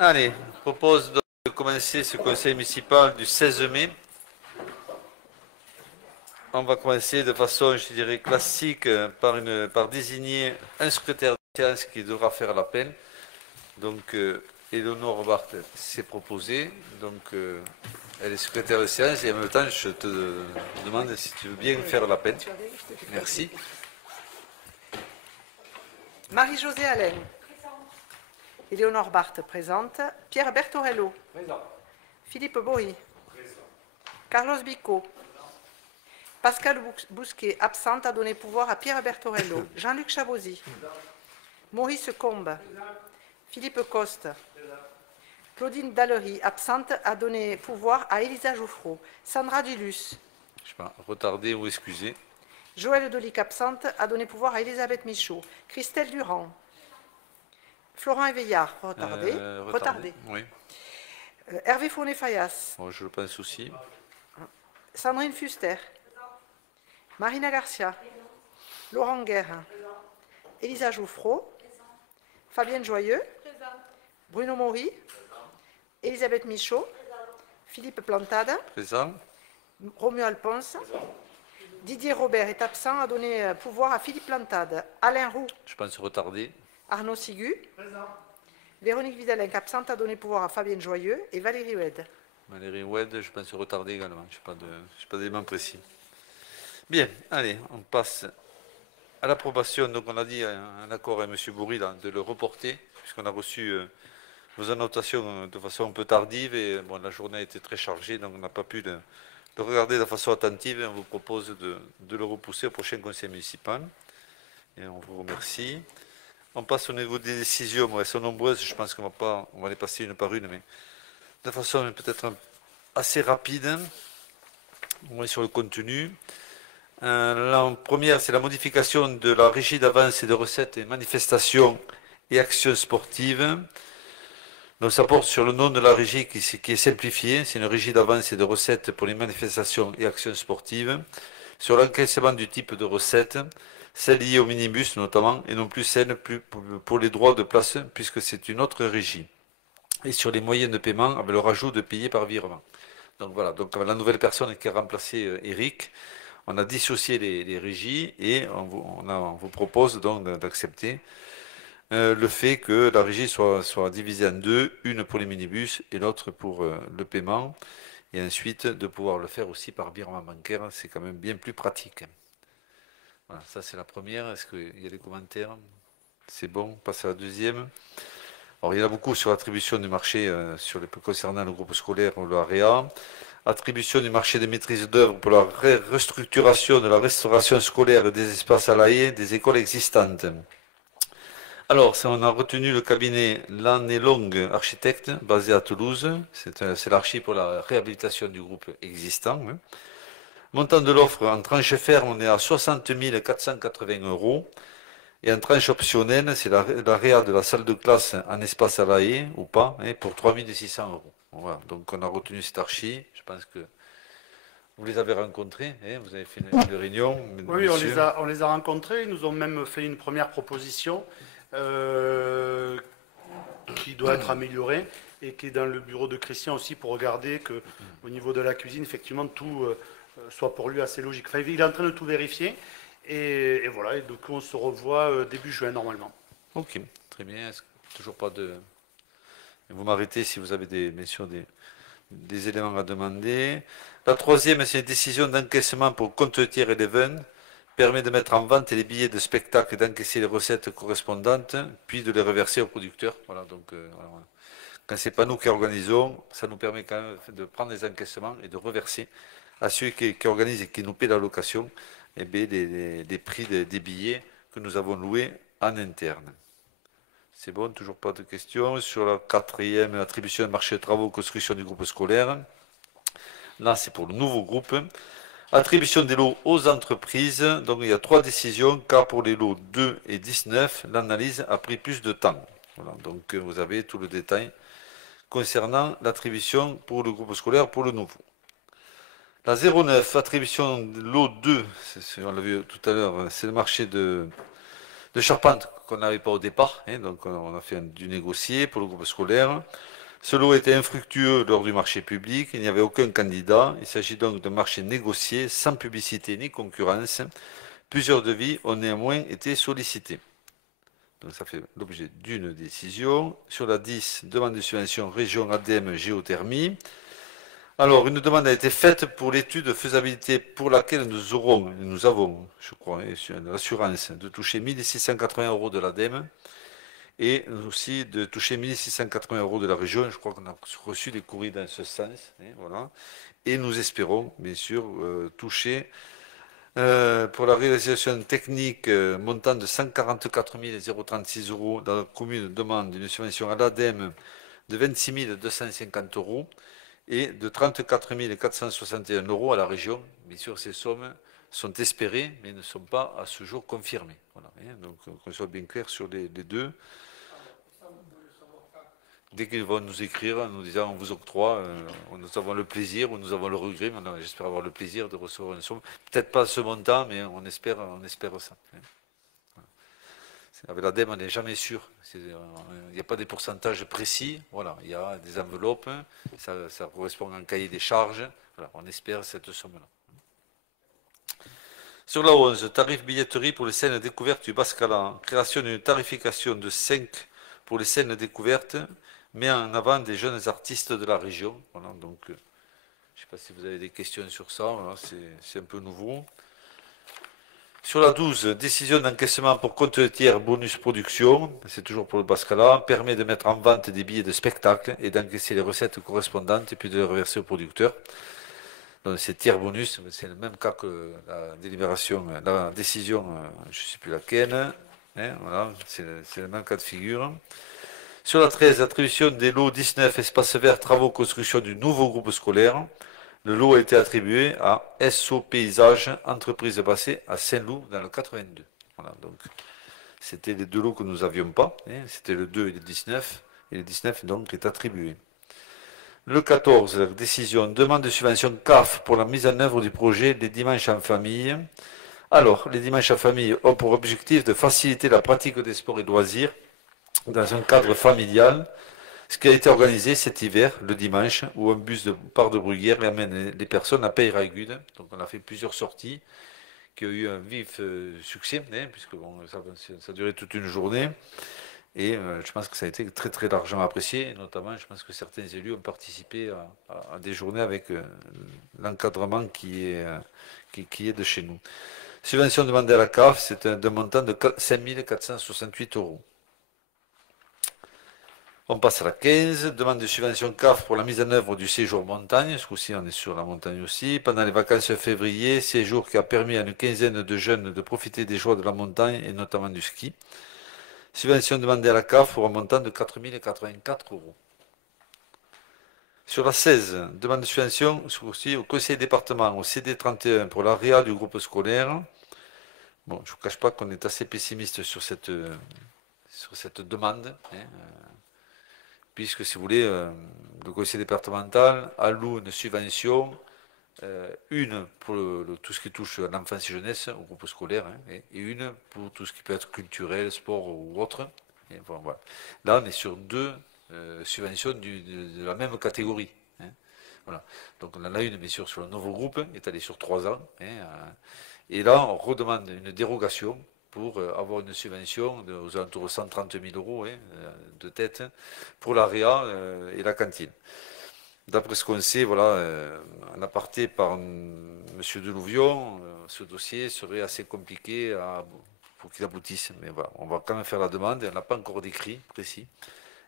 Allez, je propose de commencer ce conseil municipal du 16 mai. On va commencer de façon, je dirais, classique par désigner un secrétaire de séance qui devra faire l'appel. Donc, Éléonore Barthes s'est proposée. Donc, elle est secrétaire de séance et en même temps, je te demande si tu veux bien faire l'appel. Merci. Marie-Josée Allen. Éléonore Barthes présente. Pierre Bertorello. Présent. Philippe Bory. Présent. Carlos Bicot. Pascal Bousquet, absente, a donné pouvoir à Pierre Bertorello. Jean-Luc Chavosi. Maurice Combe. Philippe Coste. Claudine Dallery, absente, a donné pouvoir à Elisa Jouffreau. Sandra Dulus. Je ne sais pas, retardé ou excusé. Joëlle Dolic, absente, a donné pouvoir à Elisabeth Michaud. Christelle Durand. Florent Éveillard, retardé. Retardé. Oui. Hervé Fournet-Fayas. Bon, je le pense aussi. Sandrine Fuster. Marina Garcia. Laurent Guerre. Elisa Jouffreau. Fabienne Joyeux. Bruno Maury. Elisabeth Michaud. Philippe Plantade. Présent. Romuald Ponce. Didier Robert est absent, a donné pouvoir à Philippe Plantade. Alain Roux. Je pense retardé. Arnaud Sigu. Présent. Véronique Vidalin, absente, a donné pouvoir à Fabienne Joyeux et Valérie Oued. Valérie Oued, je pense retardé également. Je n'ai pas d'éléments précis. Bien, allez, on passe à l'approbation. Donc, on a dit un accord avec M. Bourri de le reporter, puisqu'on a reçu vos annotations de façon un peu tardive. Et bon, la journée a été très chargée, donc on n'a pas pu le regarder de façon attentive. Et on vous propose de le repousser au prochain conseil municipal. Et on vous remercie. On passe au niveau des décisions. Bon, elles sont nombreuses. Je pense qu'on va les passer une par une, mais de façon peut-être assez rapide. On est sur le contenu. La première, c'est la modification de la régie d'avance et de recettes et manifestations et actions sportives. Donc ça porte sur le nom de la régie qui est simplifiée. C'est une régie d'avance et de recettes pour les manifestations et actions sportives. Sur l'encaissement du type de recettes, celles liées au minibus notamment, et non plus celles pour les droits de place, puisque c'est une autre régie. Et sur les moyens de paiement, avec le rajout de payer par virement. Donc voilà, donc la nouvelle personne qui a remplacé Eric, on a dissocié les régies et on vous propose donc d'accepter le fait que la régie soit divisée en deux, une pour les minibus et l'autre pour le paiement, et ensuite de pouvoir le faire aussi par virement bancaire, c'est quand même bien plus pratique. Voilà, ça c'est la première. Est-ce qu'il y a des commentaires? C'est bon, on passe à la deuxième. Alors, il y en a beaucoup sur l'attribution du marché concernant le groupe scolaire ou le AREA. Attribution du marché de maîtrise d'œuvre pour la restructuration de la restauration scolaire des espaces à la haie des écoles existantes. Alors, on a retenu le cabinet L'Année Longue Architecte, basé à Toulouse. C'est l'archi pour la réhabilitation du groupe existant. Montant de l'offre en tranche ferme, on est à 60 480 €. Et en tranche optionnelle, c'est la réa de la salle de classe en espace à la haie, ou pas, pour 3 600 €. Voilà, donc on a retenu cet archi. Je pense que vous les avez rencontrés, vous avez fait une réunion. Oui, on les a rencontrés. Ils nous ont même fait une première proposition qui doit être améliorée et qui est dans le bureau de Christian aussi pour regarder que au niveau de la cuisine, effectivement, tout soit pour lui assez logique. Enfin, il est en train de tout vérifier. Et voilà, et donc on se revoit début juin normalement. Ok, très bien. Toujours pas de... Vous m'arrêtez si vous avez des éléments à demander. La troisième, c'est une décision d'encaissement pour compte tiers et l'event. Permet de mettre en vente les billets de spectacle et d'encaisser les recettes correspondantes, puis de les reverser aux producteurs. Voilà, donc voilà. Quand c'est pas nous qui organisons, ça nous permet quand même de prendre les encaissements et de reverser à ceux qui organisent et qui nous paient la location les prix des billets que nous avons loués en interne. C'est bon, toujours pas de questions. Sur la quatrième, attribution de marché de travaux, construction du groupe scolaire. Là, c'est pour le nouveau groupe. Attribution des lots aux entreprises. Donc, il y a 3 décisions, car pour les lots 2 et 19, l'analyse a pris plus de temps. Voilà, donc vous avez tout le détail concernant l'attribution pour le groupe scolaire pour le nouveau. La 09, attribution de lot 2, on l'a vu tout à l'heure, c'est le marché de charpente qu'on n'avait pas au départ. Hein, donc on a fait du négocié pour le groupe scolaire. Ce lot était infructueux lors du marché public. Il n'y avait aucun candidat. Il s'agit donc d'un marché négocié sans publicité ni concurrence. Plusieurs devis ont néanmoins été sollicités. Donc ça fait l'objet d'une décision. Sur la 10, demande de subvention région ADEME géothermie. Alors, une demande a été faite pour l'étude de faisabilité pour laquelle nous avons, je crois, l'assurance de toucher 1680 € de l'ADEME et aussi de toucher 1680 € de la région. Je crois qu'on a reçu des courriers dans ce sens. Voilà. Et nous espérons, bien sûr, toucher pour la réalisation technique montant de 144 036 € dans la commune demande une subvention à l'ADEME de 26 250 € et de 34 461 € à la région. Bien sûr, ces sommes sont espérées, mais ne sont pas à ce jour confirmées. Voilà, donc, qu'on soit bien clair sur les deux. Dès qu'ils vont nous écrire en nous disant on vous octroie, nous avons le plaisir ou nous avons le regret, j'espère avoir le plaisir de recevoir une somme. Peut-être pas ce montant, mais on espère ça. Avec l'ADEME, on n'est jamais sûr. Il n'y a pas des pourcentages précis. Voilà, il y a des enveloppes, ça correspond à un cahier des charges. Voilà, on espère cette somme-là. Sur la 11, tarif billetterie pour les scènes découvertes du Bas-Calan. Création d'une tarification de 5 pour les scènes découvertes, met en avant des jeunes artistes de la région. Voilà, donc, je ne sais pas si vous avez des questions sur ça. Voilà, c'est un peu nouveau. Sur la 12, décision d'encaissement pour compte tiers bonus production, c'est toujours pour le Bas-Calan, permet de mettre en vente des billets de spectacle et d'encaisser les recettes correspondantes et puis de les reverser au producteur. Donc c'est tiers bonus, c'est le même cas que la délibération, la décision, je ne sais plus laquelle, hein, voilà, c'est le même cas de figure. Sur la 13, attribution des lots 19 espaces verts, travaux, construction du nouveau groupe scolaire. Le lot a été attribué à SO Paysage, entreprise passée à Saint-Loup dans le 82. Voilà, donc c'était les deux lots que nous n'avions pas, hein, c'était le 2 et le 19, et le 19 donc est attribué. Le 14, décision, demande de subvention CAF pour la mise en œuvre du projet des dimanches en famille. Alors, les dimanches en famille ont pour objectif de faciliter la pratique des sports et loisirs dans un cadre familial, ce qui a été organisé cet hiver, le dimanche, où un bus de part de Bruguière amène les personnes à Peyragudes. Donc on a fait plusieurs sorties qui ont eu un vif succès, hein, puisque bon, ça a duré toute une journée. Et je pense que ça a été très très largement apprécié. Et notamment, je pense que certains élus ont participé à des journées avec l'encadrement qui est de chez nous. Subvention demandée à la CAF, c'est un montant de 5 468 €. On passe à la 15, demande de subvention CAF pour la mise en œuvre du séjour montagne. Ce coup-ci, on est sur la montagne aussi. Pendant les vacances de février, séjour qui a permis à une quinzaine de jeunes de profiter des joies de la montagne et notamment du ski. Subvention demandée à la CAF pour un montant de 4 084 €. Sur la 16, demande de subvention aussi au conseil département, au CD 31 pour l'AREA du groupe scolaire. Bon, je ne vous cache pas qu'on est assez pessimiste sur cette demande, hein, puisque, si vous voulez, le conseil départemental alloue une subvention, une pour tout ce qui touche à l'enfance et jeunesse, au groupe scolaire, hein, et une pour tout ce qui peut être culturel, sport ou autre. Et bon, voilà. Là, on est sur deux subventions de la même catégorie. Hein. Voilà. Donc on en a une, bien sûr, sur le nouveau groupe, étalée sur 3 ans. Hein, et là, on redemande une dérogation pour avoir une subvention aux alentours de 130 000 € hein, de tête pour l'AREA et la cantine. D'après ce qu'on sait, voilà, en aparté par M. Delouvion, ce dossier serait assez compliqué pour qu'il aboutisse. Mais voilà, on va quand même faire la demande. On n'a pas encore d'écrit précis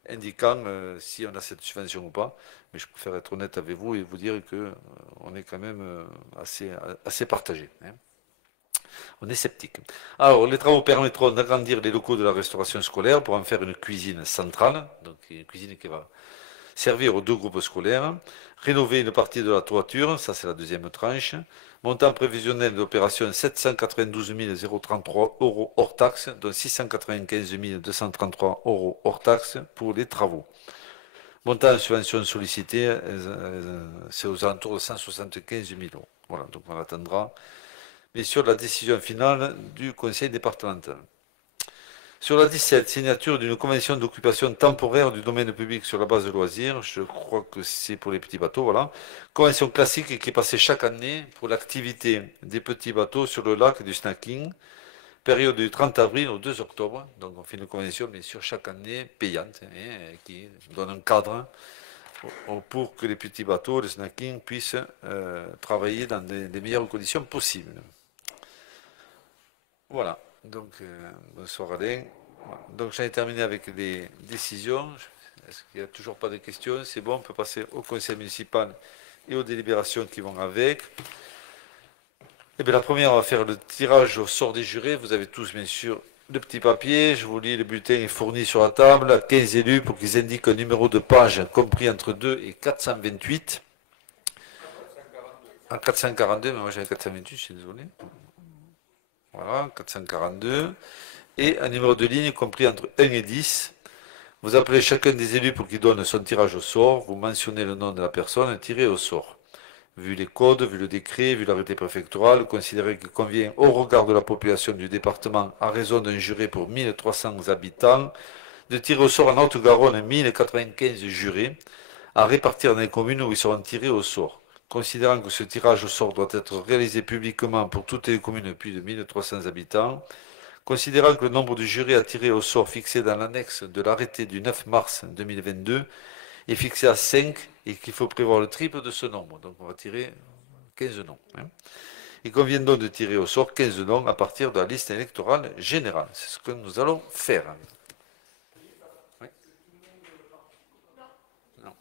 indiquant si on a cette subvention ou pas. Mais je préfère être honnête avec vous et vous dire qu'on est quand même assez partagé. Hein. On est sceptique. Alors, les travaux permettront d'agrandir les locaux de la restauration scolaire pour en faire une cuisine centrale, donc une cuisine qui va servir aux deux groupes scolaires, rénover une partie de la toiture, ça c'est la deuxième tranche, montant prévisionnel de l'opération 792 033 € hors taxe, dont 695 233 € hors taxe pour les travaux. Montant de subvention sollicité, c'est aux alentours de 175 000 €. Voilà, donc on attendra, bien sûr, la décision finale du conseil départemental. Sur la 17, signature d'une convention d'occupation temporaire du domaine public sur la base de loisirs. Je crois que c'est pour les petits bateaux, voilà. Convention classique qui est passée chaque année pour l'activité des petits bateaux sur le lac du snacking. Période du 30 avril au 2 octobre. Donc on fait une convention, bien sûr, chaque année payante, qui donne un cadre pour que les petits bateaux, le snacking, puissent travailler dans les meilleures conditions possibles. Voilà. Donc, bonsoir Alain. Voilà. Donc j'en ai terminé avec les décisions. Est-ce qu'il n'y a toujours pas de questions? C'est bon, on peut passer au conseil municipal et aux délibérations qui vont avec. Eh bien, la première, on va faire le tirage au sort des jurés. Vous avez tous, bien sûr, le petit papier. Je vous lis, le bulletin est fourni sur la table. 15 élus pour qu'ils indiquent un numéro de page compris entre 2 et 428. Ah, 442, mais moi j'avais 428, je suis désolé. Voilà, 442. Et un numéro de ligne compris entre 1 et 10. Vous appelez chacun des élus pour qu'il donne son tirage au sort. Vous mentionnez le nom de la personne tirée au sort. Vu les codes, vu le décret, vu l'arrêté préfectoral, considérez qu'il convient, au regard de la population du département, à raison d'un juré pour 1300 habitants, de tirer au sort en Haute-Garonne 1095 jurés, à répartir dans les communes où ils seront tirés au sort. Considérant que ce tirage au sort doit être réalisé publiquement pour toutes les communes de plus de 1300 habitants, considérant que le nombre de jurés à tirer au sort fixé dans l'annexe de l'arrêté du 9 mars 2022 est fixé à 5 et qu'il faut prévoir le triple de ce nombre. Donc on va tirer 15 noms. Il convient donc de tirer au sort 15 noms à partir de la liste électorale générale. C'est ce que nous allons faire. Oui. Non.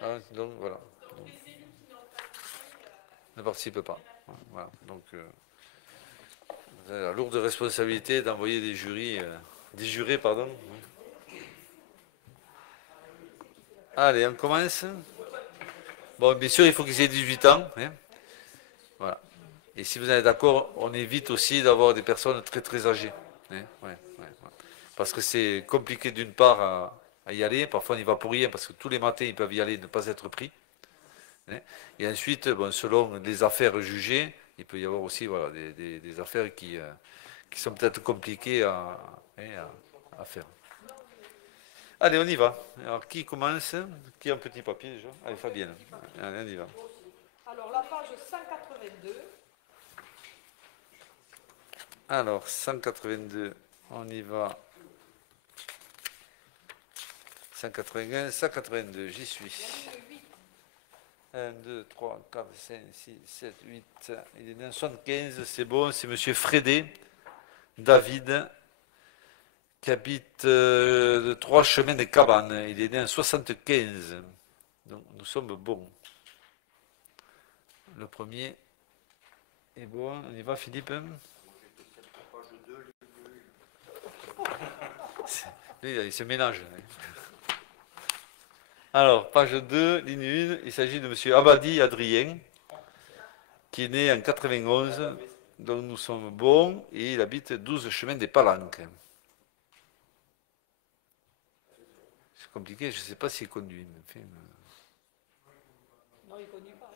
Ah, donc voilà. Donc, ne participe pas. Voilà. Donc vous avez la lourde responsabilité d'envoyer des jurés, pardon. Allez, on commence. Bon, bien sûr, il faut qu'ils aient 18 ans. Voilà. Et si vous êtes d'accord, on évite aussi d'avoir des personnes très très âgées. Parce que c'est compliqué d'une part à y aller. Parfois, on y va pour rien parce que tous les matins, ils peuvent y aller et ne pas être pris. Et ensuite, bon, selon les affaires jugées, il peut y avoir aussi voilà, des affaires qui sont peut-être compliquées à faire. Allez, on y va. Alors, qui commence? Qui a un petit papier déjà? Allez, Fabienne. Allez, on y va. Alors, la page 182. Alors, 182, on y va. 181, 182, j'y suis. 1, 2, 3, 4, 5, 6, 7, 8. Il est dans 75, c'est bon. C'est M. Frédé, David, qui habite de 3 chemins des Cabanes. Il est né en 75. Donc, nous sommes bons. Le premier est bon. On y va, Philippe? Il se mélange. Alors, page 2, ligne 1, il s'agit de M. Abadi Adrien, qui est né en 91, donc nous sommes bons, et il habite 12 chemins des Palanques. C'est compliqué, je ne sais pas s'il conduit. Non, il ne conduit pas.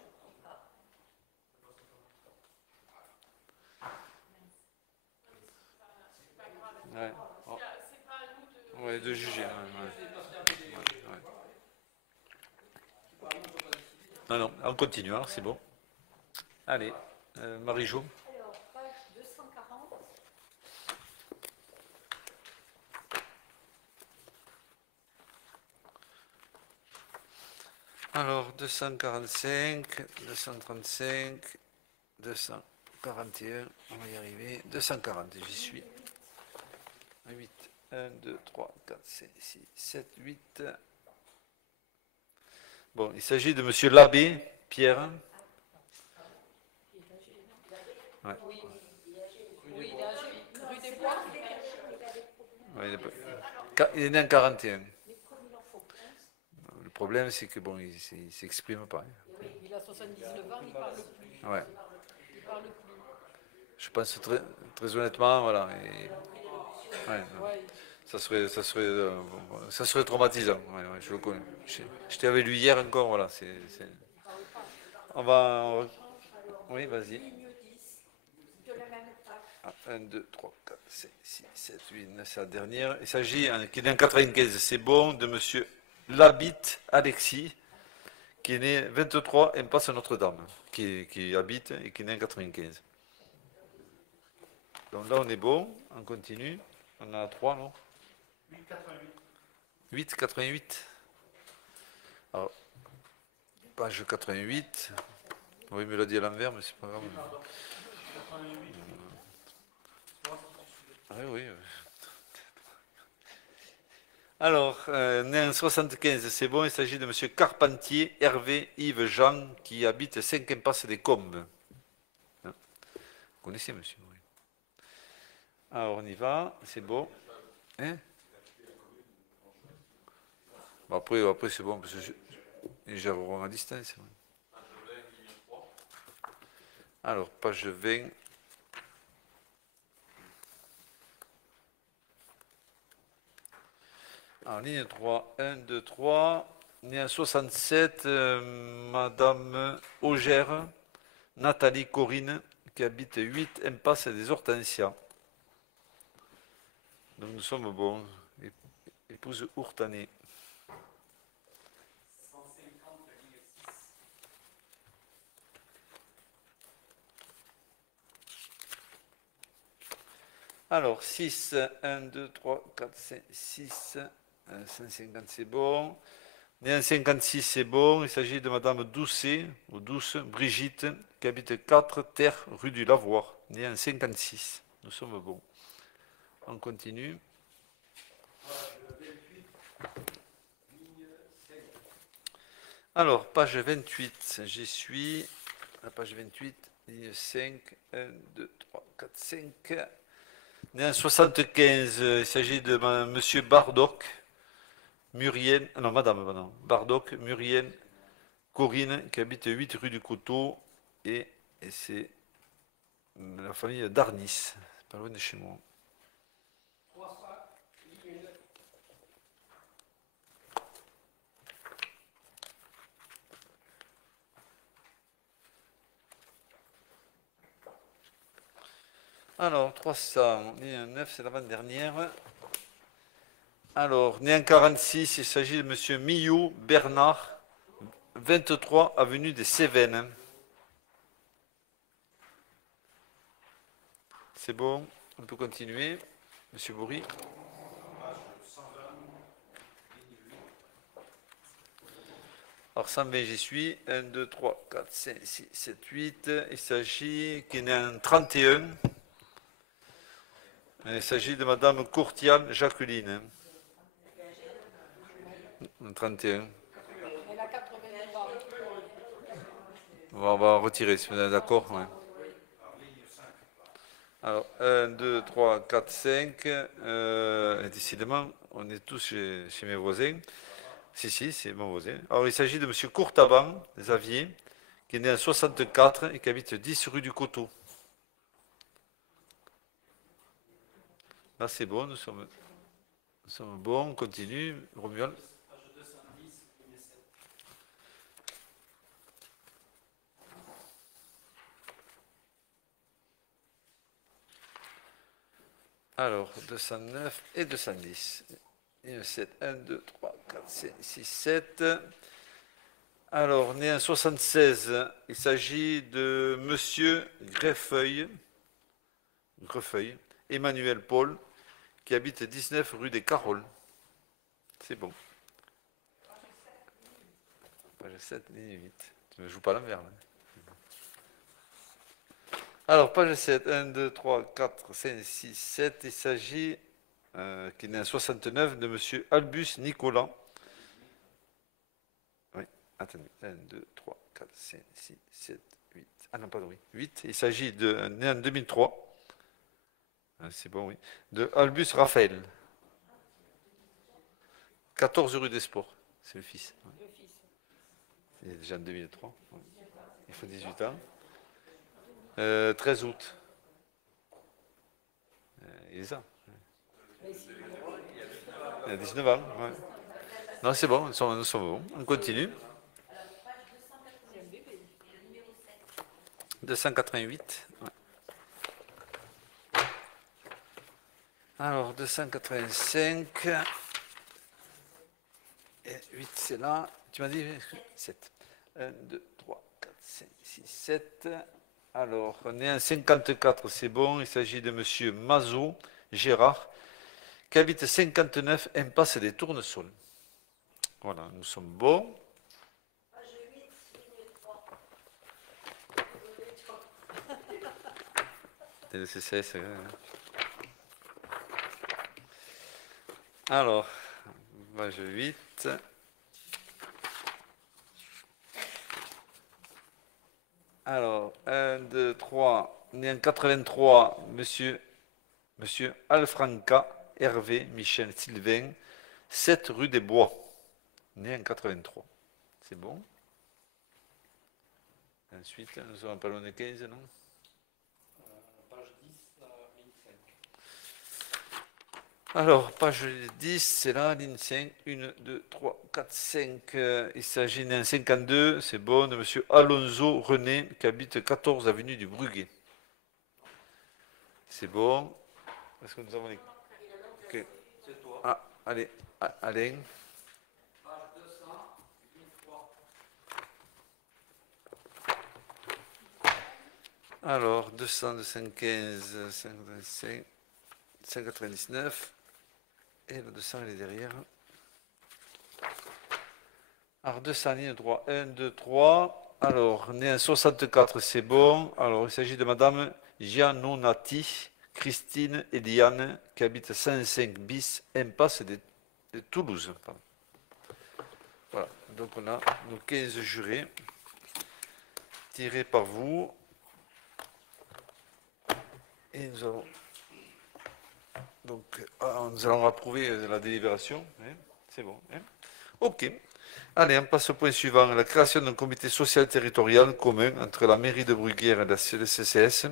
Ouais. Ouais, de juger. Non, on continue, hein, c'est bon. Allez, Marie-Jo. Alors, page 240. Alors, 245, 235, 241, on va y arriver. 240, j'y suis. 8, 1, 2, 3, 4, 5, 6, 7, 8. Bon, il s'agit de M. Labbé, Pierre. Ouais. Oui, il est âgé. Rue des Bois. Ouais, il est né en 41. Le problème, c'est que bon, il ne s'exprime pas. Il a 79 ans, il ne parle plus. Ouais. Il parle plus. Je pense très honnêtement, voilà. Et, ouais, ça serait traumatisant. Ouais, je le connais. J'étais avec lui hier encore, voilà. On va. Oui, vas-y. 1, 2, 3, 4, 5, 6, 7, 8, 9, c'est la dernière. Il s'agit, qui est né en 95, c'est bon, de monsieur Labitte Alexis, qui est né 23 impasse Notre-Dame, qui habite et qui est né en 95. Donc là, on est bon, on continue. On a 3, non? 8, 88. Alors, page 88. Oui, il me l'a dit à l'envers, mais c'est pas grave. Oui, oui. Alors, né en 75, c'est bon, il s'agit de M. Carpentier, Hervé, Yves, Jean, qui habite 5 impasse des Combes. Vous connaissez, monsieur? Oui. Alors, on y va, c'est bon. Hein? Bon, après c'est bon, parce que ils gèreront à distance. Oui. Alors, page 20. En ligne 3, 1, 2, 3. Né en 67, Madame Augère, Nathalie Corinne, qui habite 8 impasse des Hortensias. Donc nous sommes bons. Épouse Ourtanée. Alors, 6, 1, 2, 3, 4, 5, 6, 150, c'est bon. Né en 56, c'est bon. Il s'agit de Madame Doucet, ou Douce, Brigitte, qui habite 4 terre rue du Lavoir. Né en 56. Nous sommes bons. On continue. Alors, page 28, j'y suis. La page 28, ligne 5, 1, 2, 3, 4, 5. Né en 75, il s'agit de Monsieur Bardoc, Murienne, non, Madame, pardon, Bardoc, Murienne, Corinne, qui habite 8 rue du Coteau, et c'est la famille d'Arnis, pas loin de chez moi. Alors, 300, né en 9, c'est l'avant-dernière. Alors, né en 46, il s'agit de M. Millot Bernard, 23 avenue des Cévennes. C'est bon, on peut continuer. Monsieur Bourri. Alors, 120, j'y suis. 1, 2, 3, 4, 5, 6, 7, 8. Il s'agit, qui est né en 31. Il s'agit de Madame Courtiane Jacqueline. 31. On va retirer, si vous êtes d'accord. Ouais. Alors, 1, 2, 3, 4, 5. Décidément, on est tous chez mes voisins. Si, c'est mon voisin. Alors, il s'agit de M. Courtaban, Xavier, qui est né en 64 et qui habite 10 rue du Coteau. Là, c'est bon, nous sommes bons, on continue. Romuald. Alors, 209 et 210. 7, 1, 2, 3, 4, 5, 6, 7. Alors, né en 76, il s'agit de Monsieur Greffeuil, Emmanuel Paul, qui habite 19 rue des Caroles. C'est bon. Page 7, ligne 8. Tu ne me joues pas l'envers. Alors, page 7, 1, 2, 3, 4, 5, 6, 7. Il s'agit, qui est né en 69, de M. Albus Nicolas. Oui, attendez. 1, 2, 3, 4, 5, 6, 7, 8. Ah non, pardon, oui. 8. Il s'agit de, né en 2003. C'est bon, oui. De Albus Raphaël. 14 rue des Sports. C'est le fils. Ouais. Il est déjà en 2003. Ouais. Il faut 18 ans. 13 août. Il est ça. Il a 19 ans. Ouais. Non, c'est bon, nous sommes bons. On continue. 288. Ouais. Alors, 285. Et 8, c'est là. Tu m'as dit 7. 1, 2, 3, 4, 5, 6, 7. Alors, on est en 54, c'est bon. Il s'agit de monsieur Mazot, Gérard, qui habite 59, impasse des Tournesols. Voilà, nous sommes bons. C'est le CCS. Alors, page 8. Alors, 1, 2, 3. Né en 83, monsieur Alfranca, Hervé, Michel, Sylvain, 7 rue des Bois. Né en 83. C'est bon. Ensuite, nous sommes en Pallone 15, non? Page 10, ligne 5. Alors, page 10, c'est là, ligne 5. 1, 2, 3, 4, 5. Il s'agit d'un 52, c'est bon, de monsieur Alonso René, qui habite 14 avenue du Bruguet. C'est bon. Est-ce que nous avons les... Okay. C'est toi. Ah, allez, Alain. Page 200, ligne 3. Alors, 200, 215, 525, 199. Et le 200, il est derrière. Alors, 200, ligne droit. 1, 2, 3. Alors, né en 64, c'est bon. Alors, il s'agit de madame Giannonati, Christine et Diane, qui habitent 105 bis, impasse de Toulouse. Pardon. Voilà, donc on a nos 15 jurés tirés par vous. Et nous allons donc nous allons approuver la délibération. Hein, c'est bon. Hein. Ok. Allez, on passe au point suivant. La création d'un comité social territorial commun entre la mairie de Bruguière et le CCS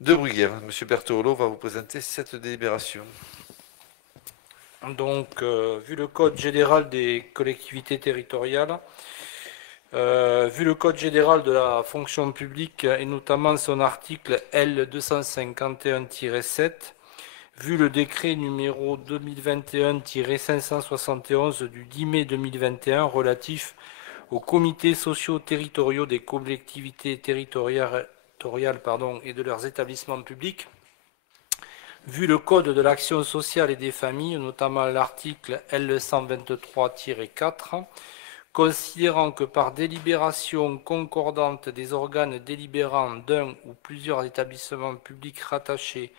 de Bruguière. Monsieur Berthelot va vous présenter cette délibération. Donc, vu le Code général des collectivités territoriales, vu le Code général de la fonction publique et notamment son article L251-7, vu le décret numéro 2021-571 du 10 mai 2021 relatif aux comités sociaux territoriaux des collectivités territoriales et de leurs établissements publics, vu le Code de l'action sociale et des familles, notamment l'article L123-4, considérant que par délibération concordante des organes délibérants d'un ou plusieurs établissements publics rattachés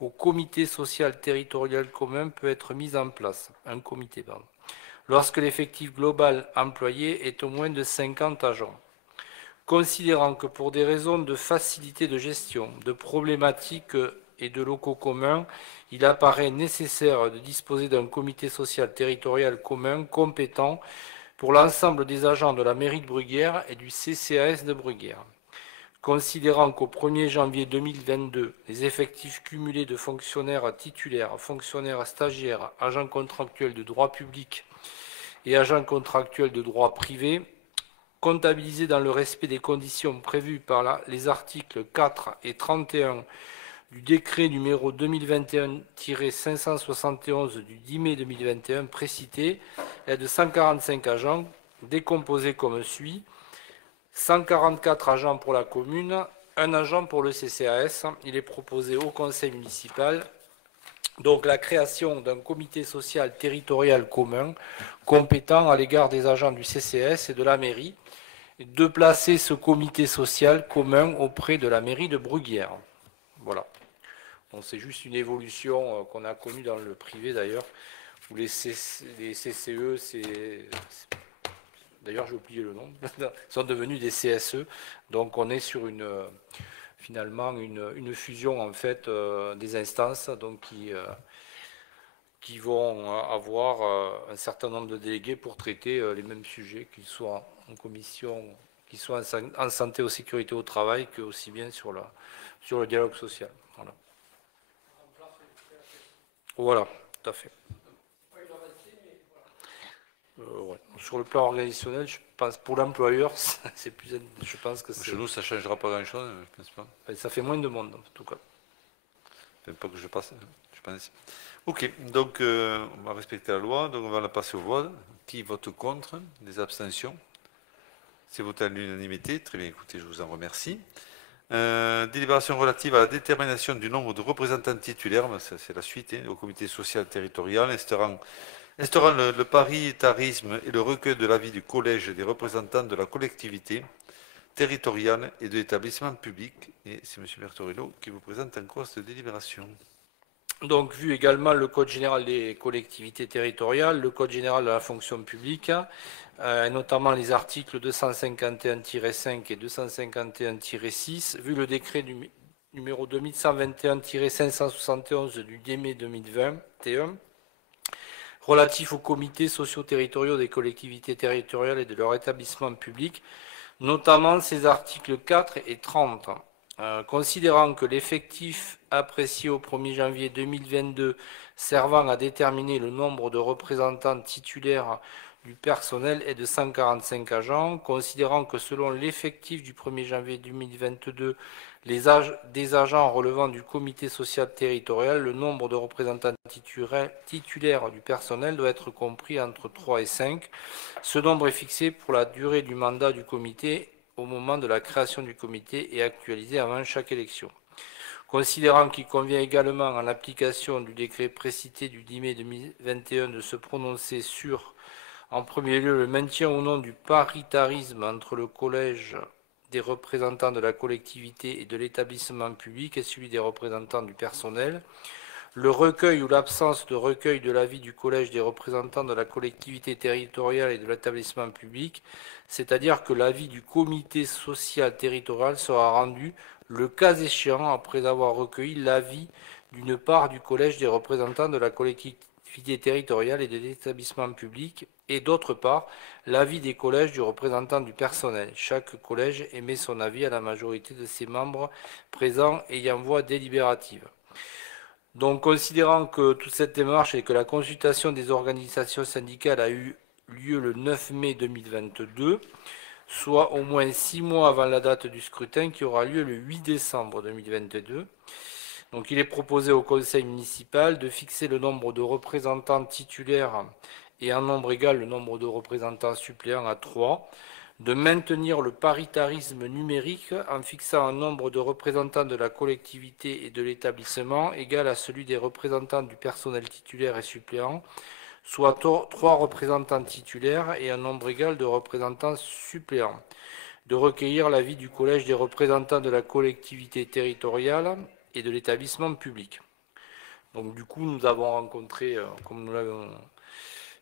au comité social territorial commun peut être mis en place, un comité, lorsque l'effectif global employé est au moins de 50 agents. Considérant que pour des raisons de facilité de gestion, de problématiques et de locaux communs, il apparaît nécessaire de disposer d'un comité social territorial commun compétent pour l'ensemble des agents de la mairie de Bruguière et du CCAS de Bruguière. Considérant qu'au 1er janvier 2022, les effectifs cumulés de fonctionnaires titulaires, fonctionnaires stagiaires, agents contractuels de droit public et agents contractuels de droit privé, comptabilisés dans le respect des conditions prévues par les articles 4 et 31 du décret numéro 2021-571 du 10 mai 2021 précité, est de 145 agents, décomposés comme suit: 144 agents pour la commune, 1 agent pour le CCAS. Il est proposé au conseil municipal donc la création d'un comité social territorial commun compétent à l'égard des agents du CCAS et de la mairie, de placer ce comité social commun auprès de la mairie de Bruguière. Voilà. Donc c'est juste une évolution qu'on a connue dans le privé d'ailleurs, où les CCE, d'ailleurs j'ai oublié le nom, sont devenus des CSE. Donc on est sur finalement une fusion en fait des instances donc qui vont avoir un certain nombre de délégués pour traiter les mêmes sujets, qu'ils soient en commission, qu'ils soient en santé ou sécurité au travail, que aussi bien sur le dialogue social. Voilà. Voilà, tout à fait. Ouais. Sur le plan organisationnel, je pense pour l'employeur, c'est plus. Je pense que Chez nous, ça ne changera pas grand-chose, je pense pas. Ça fait moins de monde, en tout cas. Pas que je passe, je pense. Ok, donc on va respecter la loi, donc on va la passer au vote. Qui vote contre? Des abstentions? C'est voté à l'unanimité. Très bien, écoutez, je vous en remercie. Délibération relative à la détermination du nombre de représentants titulaires, c'est la suite, au comité social territorial, instaurant le paritarisme et le recueil de l'avis du collège des représentants de la collectivité territoriale et de l'établissement public. Et c'est M. Bertorello qui vous présente encore cette délibération. Donc, vu également le Code général des collectivités territoriales, le Code général de la fonction publique, notamment les articles 251-5 et 251-6, vu le décret numéro 2121-571 du 10 mai 2021, relatif aux comités socio-territoriaux des collectivités territoriales et de leur établissement public, notamment ces articles 4 et 30. Considérant que l'effectif apprécié au 1er janvier 2022 servant à déterminer le nombre de représentants titulaires du personnel est de 145 agents, considérant que selon l'effectif du 1er janvier 2022, des agents relevant du comité social territorial, le nombre de représentants titulaires du personnel doit être compris entre 3 et 5. Ce nombre est fixé pour la durée du mandat du comité au moment de la création du comité et actualisé avant chaque élection. Considérant qu'il convient également, en application du décret précité du 10 mai 2021, de se prononcer sur, en premier lieu, le maintien au nom du paritarisme entre le collège des représentants de la collectivité et de l'établissement public et celui des représentants du personnel, le recueil ou l'absence de recueil de l'avis du collège des représentants de la collectivité territoriale et de l'établissement public, c'est-à-dire que l'avis du comité social territorial sera rendu, le cas échéant, après avoir recueilli l'avis d'une part du collège des représentants de la collectivité territoriale et de l'établissement public, et d'autre part, l'avis des collèges du représentant du personnel. Chaque collège émet son avis à la majorité de ses membres présents ayant voix délibérative. Donc, considérant que toute cette démarche et que la consultation des organisations syndicales a eu lieu le 9 mai 2022, soit au moins 6 mois avant la date du scrutin qui aura lieu le 8 décembre 2022, donc il est proposé au conseil municipal de fixer le nombre de représentants titulaires et en nombre égal le nombre de représentants suppléants à 3, de maintenir le paritarisme numérique en fixant un nombre de représentants de la collectivité et de l'établissement égal à celui des représentants du personnel titulaire et suppléant, soit 3 représentants titulaires et un nombre égal de représentants suppléants, de recueillir l'avis du collège des représentants de la collectivité territoriale et de l'établissement public. Donc du coup, nous avons rencontré, comme nous l'avons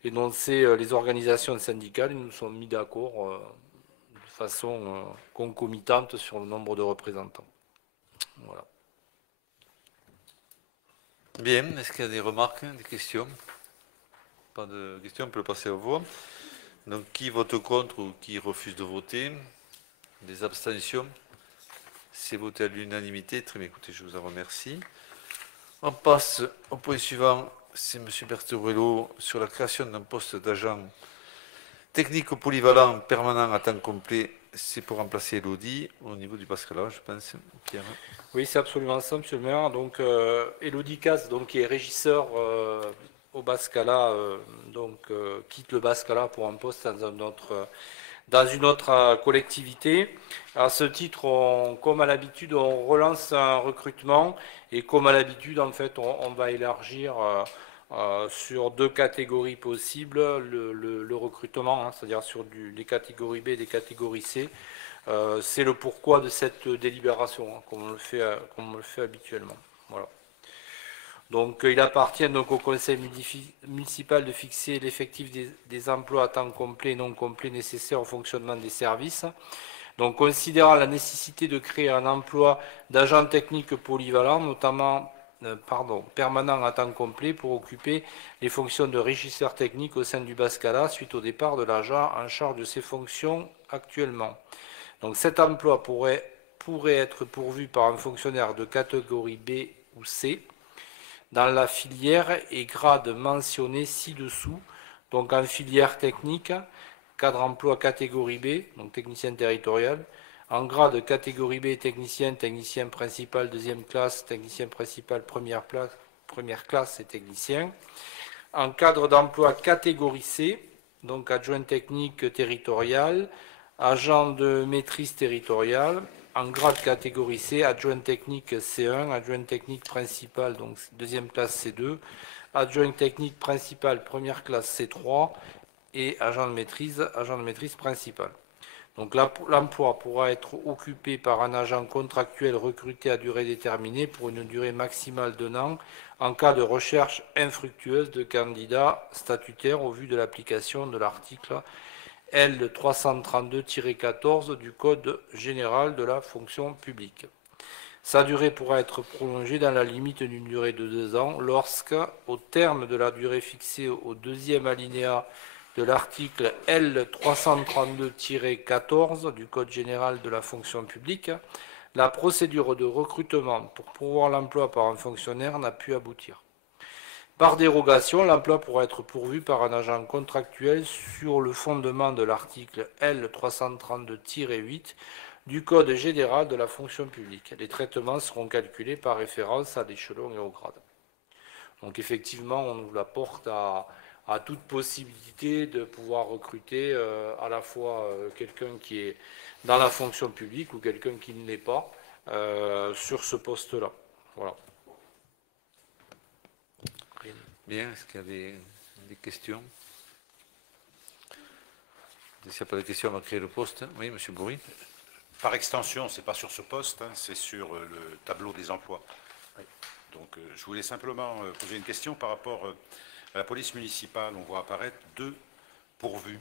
énoncé, les organisations syndicales et nous sommes mis d'accord de façon concomitante sur le nombre de représentants. Voilà. Bien, est-ce qu'il y a des remarques, des questions? Pas de questions, on peut passer au vote. Donc, qui vote contre ou qui refuse de voter? Des abstentions? C'est voté à l'unanimité. Très bien, écoutez, je vous en remercie. On passe au point suivant. C'est M. Bertorello sur la création d'un poste d'agent technique polyvalent permanent à temps complet. C'est pour remplacer Elodie au niveau du Bascala, je pense. Pierre. Oui, c'est absolument ça, M. le maire. Donc, Elodie Casse, donc, qui est régisseur au Bascala, quitte le Bascala pour un poste dans une autre collectivité. À ce titre, comme à l'habitude, on relance un recrutement et comme à l'habitude, en fait, on va élargir sur 2 catégories possibles le recrutement, hein, c'est-à-dire sur des catégories B et des catégories C. C'est le pourquoi de cette délibération, hein, comme on le fait habituellement. Voilà. Donc, il appartient donc au conseil municipal de fixer l'effectif des emplois à temps complet et non complet nécessaires au fonctionnement des services. Donc, considérant la nécessité de créer un emploi d'agent technique polyvalent, notamment permanent à temps complet pour occuper les fonctions de régisseur technique au sein du Bascala suite au départ de l'agent en charge de ces fonctions actuellement. Donc, cet emploi pourrait être pourvu par un fonctionnaire de catégorie B ou C dans la filière et grade mentionnés ci-dessous, donc en filière technique, cadre emploi catégorie B, donc technicien territorial, En grade catégorie B, technicien, technicien principal deuxième classe, technicien principal première classe et technicien. En cadre d'emploi catégorie C, donc adjoint technique territorial, agent de maîtrise territoriale. En grade catégorie C, adjoint technique C1, adjoint technique principal, donc deuxième classe C2, adjoint technique principal première classe C3 et agent de maîtrise principal. Donc l'emploi pourra être occupé par un agent contractuel recruté à durée déterminée pour une durée maximale d'1 an en cas de recherche infructueuse de candidats statutaires au vu de l'application de l'article L 332-14 du Code général de la fonction publique. Sa durée pourra être prolongée dans la limite d'une durée de 2 ans lorsque, au terme de la durée fixée au deuxième alinéa de l'article L 332-14 du Code général de la fonction publique, la procédure de recrutement pour pourvoir l'emploi par un fonctionnaire n'a pu aboutir. Par dérogation, l'emploi pourra être pourvu par un agent contractuel sur le fondement de l'article L 332-8 du Code général de la fonction publique. Les traitements seront calculés par référence à l'échelon et au grade. Donc effectivement, on ouvre la porte à toute possibilité de pouvoir recruter à la fois quelqu'un qui est dans la fonction publique ou quelqu'un qui ne l'est pas sur ce poste-là. Voilà. Bien, est-ce qu'il y a des questions? S'il n'y a pas de questions, on va créer le poste. Oui, M. Bourri. Par extension, ce n'est pas sur ce poste, hein, c'est sur le tableau des emplois. Donc je voulais simplement poser une question par rapport à la police municipale. On voit apparaître 2 pourvus.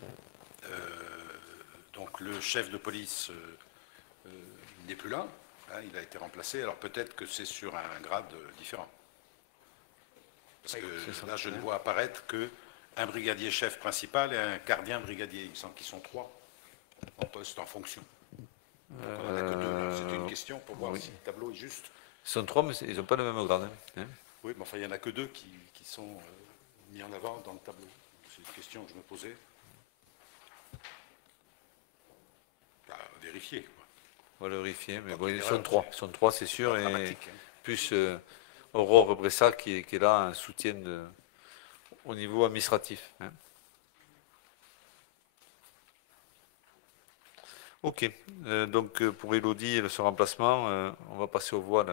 Donc le chef de police n'est plus là, hein, il a été remplacé. Alors peut-être que c'est sur un grade différent. Parce que là, je ne vois apparaître qu'un brigadier chef principal et un gardien brigadier. Il me semble qu'ils sont 3 en poste, en fonction. Donc on n'en a que 2 là. C'était une question pour voir si le tableau est juste. Ils sont 3, mais ils n'ont pas le même grade. Hein. Oui, mais enfin, il n'y en a que 2 qui sont mis en avant dans le tableau. C'est une question que je me posais. À vérifier, quoi. On va le vérifier, mais bon, ils sont 3. Ils sont 3, c'est sûr. Et hein. plus Aurore Bressa qui est là, un soutien au niveau administratif. Hein. Ok, donc pour Élodie et son remplacement, on va passer aux voix.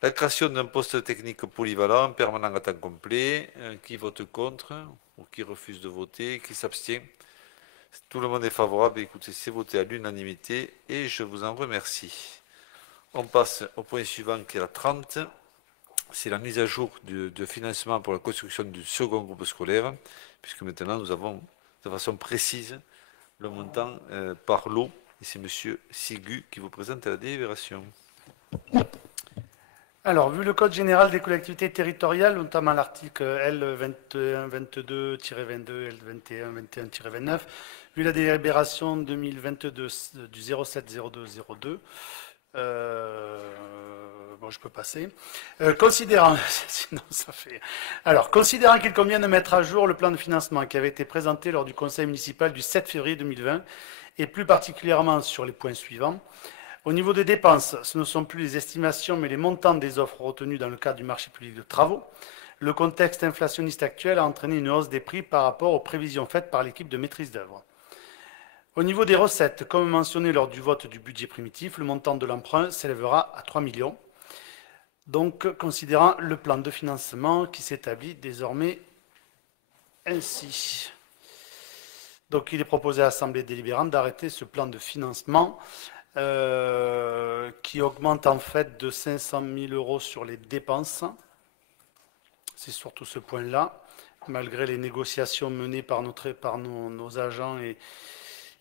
La création d'un poste technique polyvalent, permanent à temps complet, qui vote contre ou qui refuse de voter, qui s'abstient. Tout le monde est favorable, écoutez, c'est voté à l'unanimité et je vous en remercie. On passe au point suivant qui est la 30. C'est la mise à jour de financement pour la construction du second groupe scolaire, puisque maintenant nous avons de façon précise le montant par lot. Et c'est M. Sigu qui vous présente la délibération. Alors, vu le Code général des collectivités territoriales, notamment l'article L2122-22, L2121-29, vu la délibération 2022 du 07-02-02, bon, je peux passer. Considérant, sinon ça fait. Alors, considérant qu'il convient de mettre à jour le plan de financement qui avait été présenté lors du conseil municipal du 7 février 2020, et plus particulièrement sur les points suivants. Au niveau des dépenses, ce ne sont plus les estimations, mais les montants des offres retenues dans le cadre du marché public de travaux. Le contexte inflationniste actuel a entraîné une hausse des prix par rapport aux prévisions faites par l'équipe de maîtrise d'œuvre. Au niveau des recettes, comme mentionné lors du vote du budget primitif, le montant de l'emprunt s'élèvera à 3 millions. Donc, considérant le plan de financement qui s'établit désormais ainsi. Donc, il est proposé à l'Assemblée délibérante d'arrêter ce plan de financement qui augmente en fait de 500 000 € sur les dépenses. C'est surtout ce point-là, malgré les négociations menées par nos agents et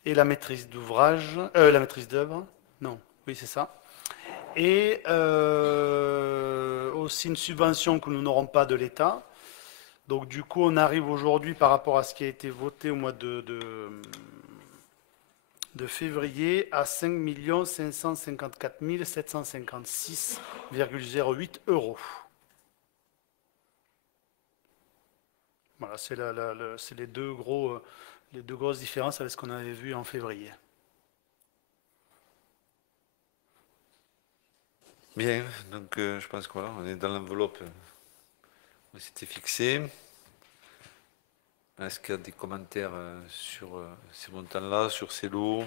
la maîtrise d'ouvrage, la maîtrise d'œuvre. Non, oui, c'est ça. Et aussi une subvention que nous n'aurons pas de l'État. Donc du coup, on arrive aujourd'hui par rapport à ce qui a été voté au mois de février à 5 554 756,08 €. Voilà, c'est les deux grosses différences avec ce qu'on avait vu en février. Bien, donc je pense que voilà, on est dans l'enveloppe. On s'était fixé. Est-ce qu'il y a des commentaires sur ces montants-là, sur ces lots?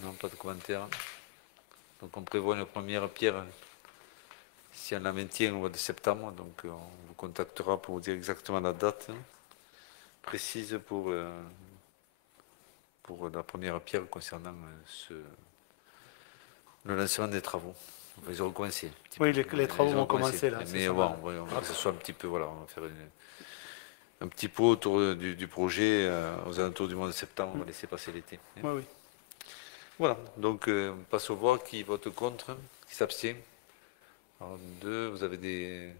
Non, pas de commentaires. Donc on prévoit une première pierre si on la maintient au mois de septembre. Donc on vous contactera pour vous dire exactement la date précise pour la première pierre concernant le lancement des travaux. Ils ont recommencé. Oui, les travaux vont commencer là. Mais bon, on va que ce soit un petit peu, voilà, on va faire un petit pot autour du projet aux alentours du mois de septembre. On va laisser passer l'été. Oui, oui. Voilà, donc on passe au vote. Qui vote contre? Qui s'abstient? Alors, vous avez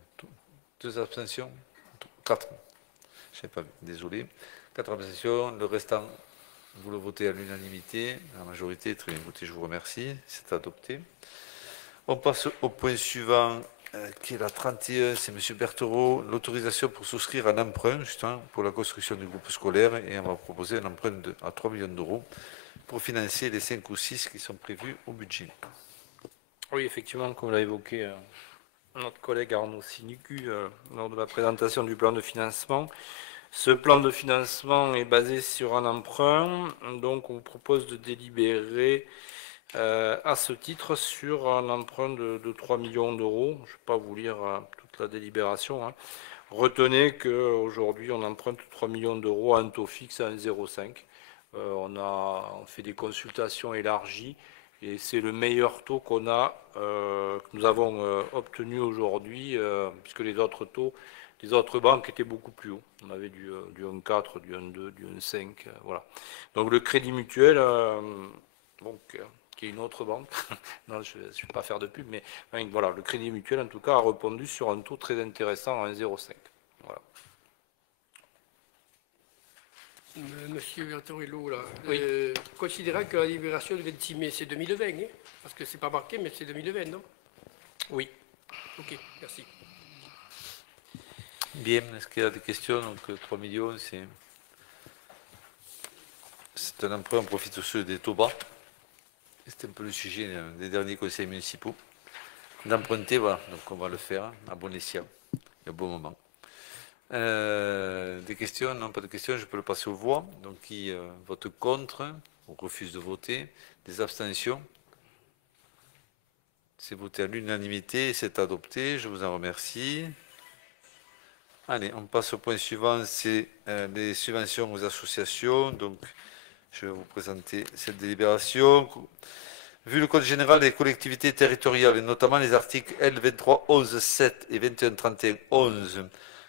deux abstentions? 4. Je ne sais pas, désolé. 4 abstentions. Le restant, vous le votez à l'unanimité, à la majorité. Très bien, écoutez, je vous remercie. C'est adopté. On passe au point suivant, qui est la 31. C'est M. Berthereau. L'autorisation pour souscrire un emprunt, justement, pour la construction du groupe scolaire. Et on va proposer un emprunt à 3 millions d'euros pour financer les 5 ou 6 qui sont prévus au budget. Oui, effectivement, comme l'a évoqué notre collègue Arnaud Sinucu lors de la présentation du plan de financement. Ce plan de financement est basé sur un emprunt, donc on vous propose de délibérer à ce titre sur un emprunt de 3 millions d'euros. Je ne vais pas vous lire toute la délibération, hein. Retenez qu'aujourd'hui on emprunte 3 millions d'euros à un taux fixe à 1,05. On fait des consultations élargies et c'est le meilleur taux que nous avons obtenu aujourd'hui, puisque les autres taux, les autres banques étaient beaucoup plus hauts. On avait du 1,4, du 1,2, du 1,5, voilà. Donc le Crédit Mutuel, qui est une autre banque, non, je ne vais pas faire de pub, mais voilà, le Crédit Mutuel en tout cas a répondu sur un taux très intéressant à 1,05. Voilà. Monsieur Bertorello, là, Oui. considérant que la libération du 26 mai, c'est 2020, hein, parce que c'est pas marqué, mais c'est 2020, non? Oui. Ok, merci. Bien, est-ce qu'il y a des questions? Donc 3 millions, c'est un emprunt, on profite aussi des taux bas. C'était un peu le sujet des derniers conseils municipaux. D'emprunter, voilà, donc on va le faire à bon escient et au bon moment. Des questions? Non, pas de questions, je peux le passer aux voix. Donc qui vote contre ou refuse de voter? Des abstentions? C'est voté à l'unanimité, c'est adopté, je vous en remercie. Allez, on passe au point suivant, c'est les subventions aux associations. Donc, je vais vous présenter cette délibération. Vu le Code général des collectivités territoriales, et notamment les articles L2311-7 et 2131-11,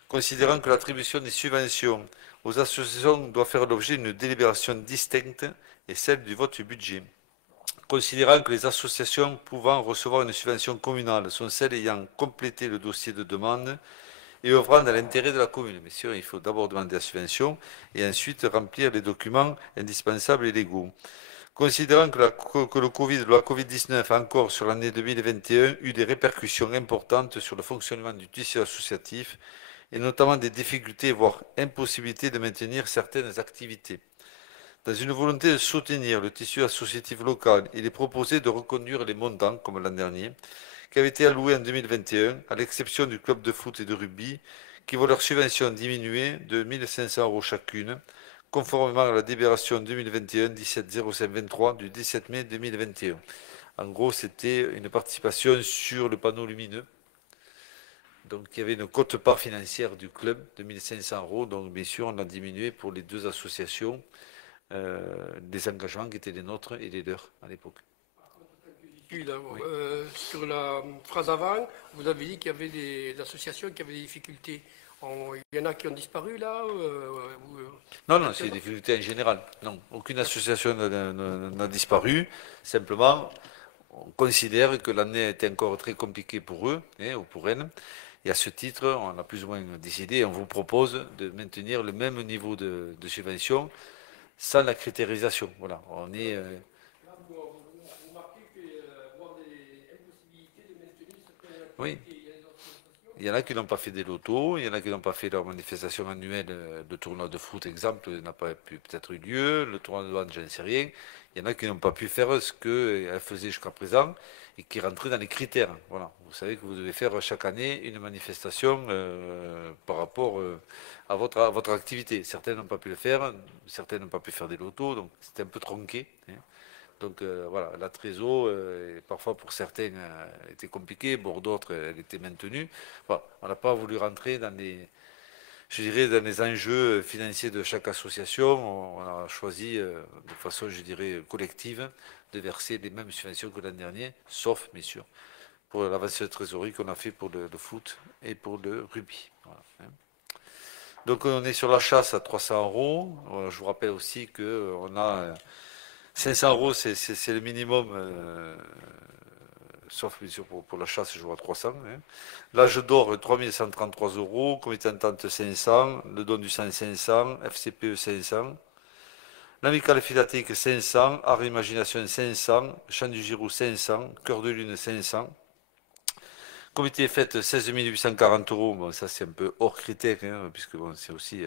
considérant que l'attribution des subventions aux associations doit faire l'objet d'une délibération distincte et celle du vote du budget. Considérant que les associations pouvant recevoir une subvention communale sont celles ayant complété le dossier de demande et œuvrant dans l'intérêt de la commune. Bien sûr, il faut d'abord demander la subvention et ensuite remplir les documents indispensables et légaux. Considérant que le Covid-19 a encore sur l'année 2021 eu des répercussions importantes sur le fonctionnement du tissu associatif et notamment des difficultés, voire impossibilités de maintenir certaines activités. Dans une volonté de soutenir le tissu associatif local, il est proposé de reconduire les montants, comme l'an dernier, qui avaient été alloués en 2021, à l'exception du club de foot et de rugby, qui voient leur subvention diminuer de 1 500 € chacune, conformément à la délibération 2021-17-05-23 du 17 mai 2021. En gros, c'était une participation sur le panneau lumineux. Donc, il y avait une quote-part financière du club de 1 500 €. Donc, bien sûr, on a diminué pour les deux associations des engagements qui étaient les nôtres et les leurs à l'époque. Sur la phrase avant, vous avez dit qu'il y avait des associations qui avaient des difficultés. Il y en a qui ont disparu là Non, c'est des difficultés en général. Non, aucune association n'a disparu. Simplement, on considère que l'année a été encore très compliquée pour eux ou pour elles. Et à ce titre, on a plus ou moins décidé, on vous propose de maintenir le même niveau de subvention sans la critérisation. Voilà, on est... Oui. Il y en a qui n'ont pas fait des lotos, il y en a qui n'ont pas fait leur manifestation annuelle. Le tournoi de foot, exemple, n'a pas pu peut-être eu lieu. Le tournoi de douane, je ne sais rien. Il y en a qui n'ont pas pu faire ce qu'elle faisait jusqu'à présent et qui rentraient dans les critères. Voilà. Vous savez que vous devez faire chaque année une manifestation par rapport à votre activité. Certains n'ont pas pu le faire, certains n'ont pas pu faire des lotos, donc c'était un peu tronqué. Hein. Donc voilà, la trésor, parfois pour certains, était compliquée, pour d'autres, elle était maintenue. Voilà, on n'a pas voulu rentrer dans les, je dirais, dans les enjeux financiers de chaque association. On a choisi de façon, je dirais, collective, de verser les mêmes subventions que l'an dernier, sauf, bien sûr, pour l'avance de trésorerie qu'on a fait pour le foot et pour le rugby. Voilà, hein. Donc on est sur la chasse à 300 euros. Je vous rappelle aussi qu'on a 500 euros, c'est le minimum, sauf bien sûr pour la chasse, je vois 300. Hein. L'âge d'or, 3133 euros. Comité d'entente, 500. Le don du sang, 500. FCPE, 500. L'amicale philatélique, 500. Art Imagination, 500. Chant du Giroud, 500. Cœur de Lune, 500. Comité fête, 16 840 euros. Bon, ça, c'est un peu hors critère, hein, puisque bon, c'est aussi.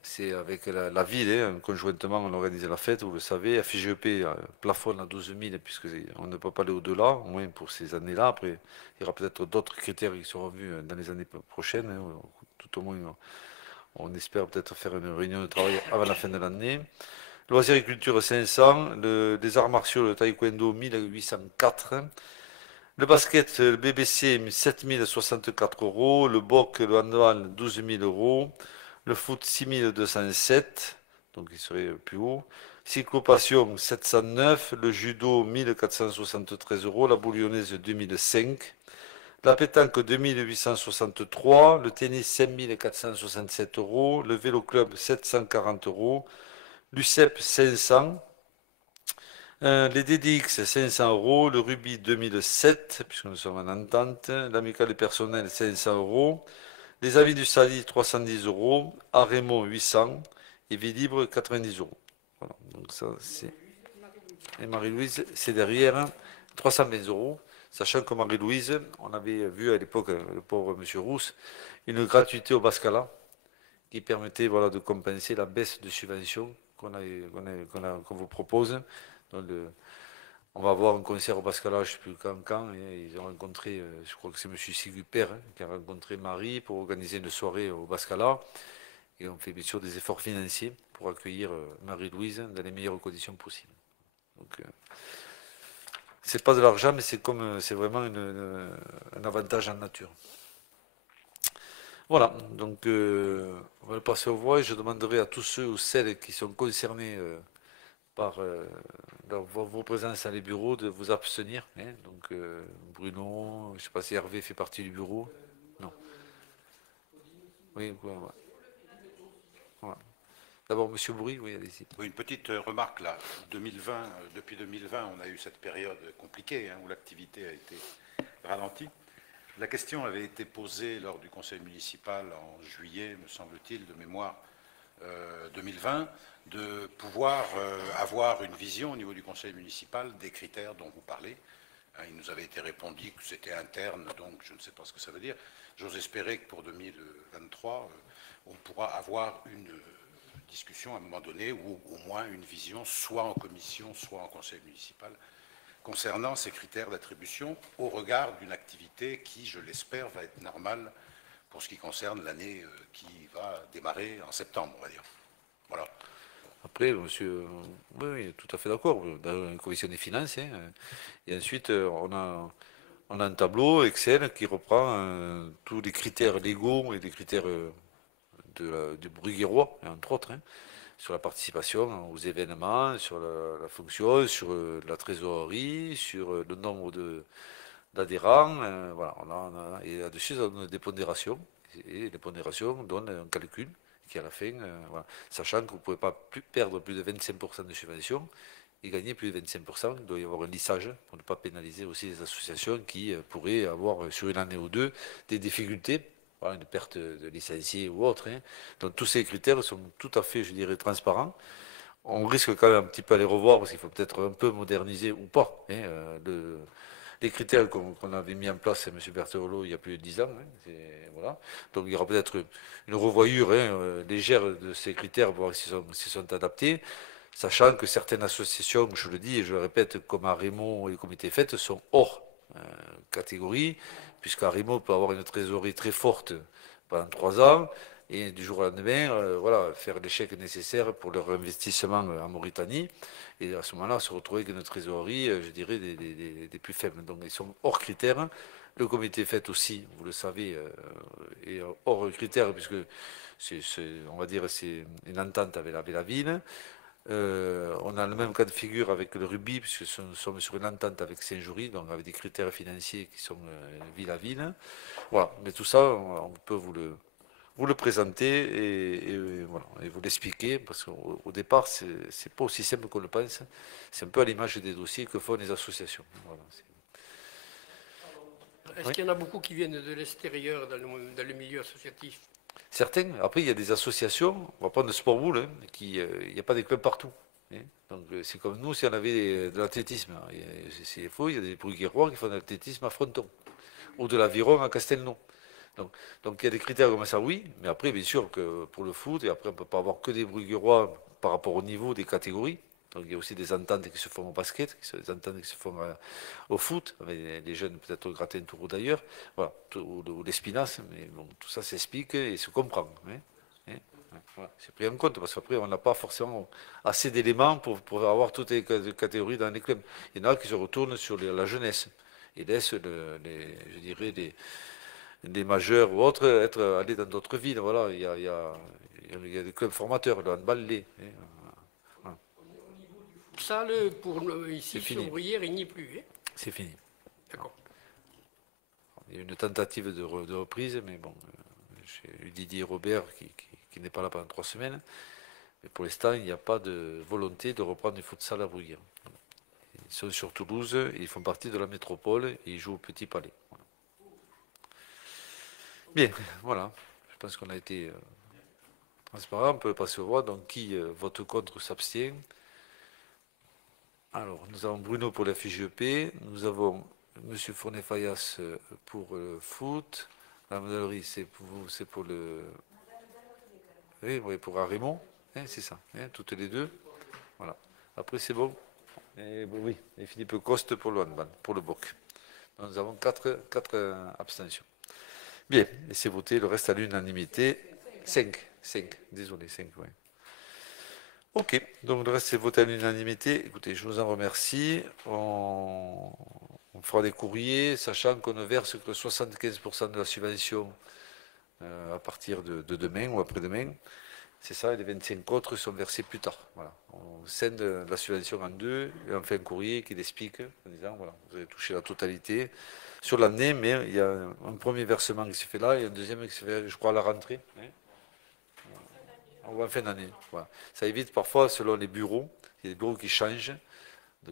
C'est avec la ville, hein, conjointement on organise la fête, vous le savez. FGEP plafonne à 12 000 puisqu'on ne peut pas aller au-delà, au moins pour ces années-là. Après, il y aura peut-être d'autres critères qui seront vus dans les années prochaines. Hein. Tout au moins, on espère peut-être faire une réunion de travail avant la fin de l'année. Loisirs et culture 500, les arts martiaux, le taekwondo 1804. Le basket, le BBC 7064 euros. Le boc, le handball 12 000 euros. Le foot 6207, donc il serait plus haut. Cyclopassion 709, le judo 1473 euros, la boulionnaise 2005, la pétanque 2863, le tennis 5467 euros, le vélo club 740 euros, l'UCEP 500, les DDX 500 euros, le rugby 2007, puisque nous sommes en entente, l'amicale personnel 500 euros. Les avis du SALI, 310 euros. Arémont, 800. Et Vie Libre, 90 euros. Voilà. Donc ça, c'est. Et Marie-Louise, c'est derrière, 320 euros. Sachant que Marie-Louise, on avait vu à l'époque, le pauvre monsieur Rousse, une gratuité au Bascala qui permettait voilà, de compenser la baisse de subvention qu'on vous propose. Donc, on va avoir un concert au Bascala, je ne sais plus quand, et ils ont rencontré, je crois que c'est M. Sigupert qui a rencontré Marie pour organiser une soirée au Bascala. Et on fait bien sûr des efforts financiers pour accueillir Marie-Louise dans les meilleures conditions possibles. Donc, c'est pas de l'argent, mais c'est vraiment un avantage en nature. Voilà, donc on va le passer aux voix et je demanderai à tous ceux ou celles qui sont concernés par vos présences dans les bureaux de vous abstenir. Hein. Donc Bruno, je ne sais pas si Hervé fait partie du bureau. Non. Oui, voilà. Voilà. D'abord, Monsieur Bourri, oui, allez-y. Oui, une petite remarque là. 2020, depuis 2020, on a eu cette période compliquée où l'activité a été ralentie. La question avait été posée lors du conseil municipal en juillet, me semble-t-il, de mémoire 2020, de pouvoir avoir une vision au niveau du conseil municipal des critères dont vous parlez. Il nous avait été répondu que c'était interne, donc je ne sais pas ce que ça veut dire. J'ose espérer que pour 2023, on pourra avoir une discussion à un moment donné, ou au moins une vision, soit en commission, soit en conseil municipal, concernant ces critères d'attribution au regard d'une activité qui, je l'espère, va être normale pour ce qui concerne l'année qui va démarrer en septembre, on va dire. Voilà. Après, monsieur, oui, tout à fait d'accord, dans la commission des finances. Hein, et ensuite, on a un tableau Excel qui reprend tous les critères légaux et les critères du Bruguirois, entre autres, hein, sur la participation aux événements, sur la fonction, sur la trésorerie, sur le nombre d'adhérents. Voilà, et là-dessus, on a des pondérations. Et les pondérations donnent un calcul qui, à la fin, voilà, sachant que vous ne pouvez pas perdre plus de 25% de subventions et gagner plus de 25%, il doit y avoir un lissage pour ne pas pénaliser aussi les associations qui pourraient avoir, sur une année ou deux, des difficultés. Voilà, une perte de licenciés ou autre. Hein. Donc tous ces critères sont tout à fait, je dirais, transparents. On risque quand même un petit peu à les revoir parce qu'il faut peut-être un peu moderniser ou pas les critères qu'on avait mis en place, M. Berthelot, il y a plus de 10 ans. Hein, voilà. Donc il y aura peut-être une revoyure légère de ces critères pour voir s'ils sont adaptés, sachant que certaines associations, je le dis et je le répète, comme Arimo et le comité FET, sont hors catégorie, puisqu'à Rimo peut avoir une trésorerie très forte pendant 3 ans, et du jour au lendemain, voilà, faire l'échec nécessaire pour leur investissement en Mauritanie, et à ce moment-là, se retrouver avec une trésorerie, je dirais, des plus faibles. Donc ils sont hors critères. Le comité FET aussi, vous le savez, est hors critères, puisque on va dire c'est une entente avec la ville. On a le même cas de figure avec le rugby, puisque nous sommes sur une entente avec Saint-Jury, donc avec des critères financiers qui sont ville à ville. Voilà, mais tout ça, on peut vous le présenter et voilà, et vous l'expliquer, parce qu'au départ, c'est pas aussi simple qu'on le pense. C'est un peu à l'image des dossiers que font les associations. Voilà, Est-ce qu'il y en a beaucoup qui viennent de l'extérieur dans le milieu associatif? certains, après, il y a des associations, on va prendre le sport boule, hein, il n'y a pas des clubs partout. Hein. Donc, c'est comme nous si on avait de l'athlétisme. C'est faux, il y a des Bruguérois qui font de l'athlétisme à Fronton, ou de l'aviron à Castelnau. Donc, il y a des critères comme ça, oui, mais après, bien sûr, que pour le foot, et après, on ne peut pas avoir que des Bruguérois par rapport au niveau des catégories. Donc, il y a aussi des ententes qui se font au basket, des ententes qui se font au foot, avec les jeunes peut-être au gratin tour d'ailleurs, voilà, ou l'espinasse, mais bon, tout ça s'explique et se comprend. Hein. Voilà, c'est pris en compte, parce qu'après, on n'a pas forcément assez d'éléments pour avoir toutes les catégories dans les clubs. Il y en a qui se retournent sur la jeunesse et laissent, je dirais, des majeurs ou autres aller dans d'autres villes. Voilà, il y a des clubs formateurs, le handball l'est. Ça, pour ici, sur Bruyères, il n'y est plus. Hein? C'est fini. D'accord. Il y a une tentative de reprise, mais bon, j'ai eu Didier Robert qui n'est pas là pendant 3 semaines. Mais pour l'instant, il n'y a pas de volonté de reprendre du futsal à Bruyères. Ils sont sur Toulouse, ils font partie de la métropole et ils jouent au Petit Palais. Voilà. Bien, voilà. Je pense qu'on a été transparent. On peut passer au vote. Donc, qui vote contre ou s'abstient? Alors, nous avons Bruno pour la FGEP. Nous avons M. Fournet-Fayas pour le foot. La Madeleine, c'est pour le... Oui, pour Raymond. Hein, c'est ça, hein, toutes les deux. Voilà. Après, c'est bon. Et, oui, et Philippe Coste pour le handball, pour le BOC. Donc, nous avons 4 abstentions. Bien, et c'est voté, le reste à l'unanimité. 5, désolé, 5, oui. Ok, donc le reste c'est voté à l'unanimité. Écoutez, je vous en remercie. On fera des courriers, sachant qu'on ne verse que 75% de la subvention à partir de demain ou après-demain. C'est ça, et les 25 autres sont versés plus tard. Voilà. On scinde la subvention en 2 et on fait un courrier qui l'explique en disant voilà, vous avez touché la totalité sur l'année, mais il y a un premier versement qui se fait là et un deuxième qui se fait, je crois, à la rentrée. Hein, en fin d'année. Voilà. Ça évite parfois, selon les bureaux, il y a des bureaux qui changent,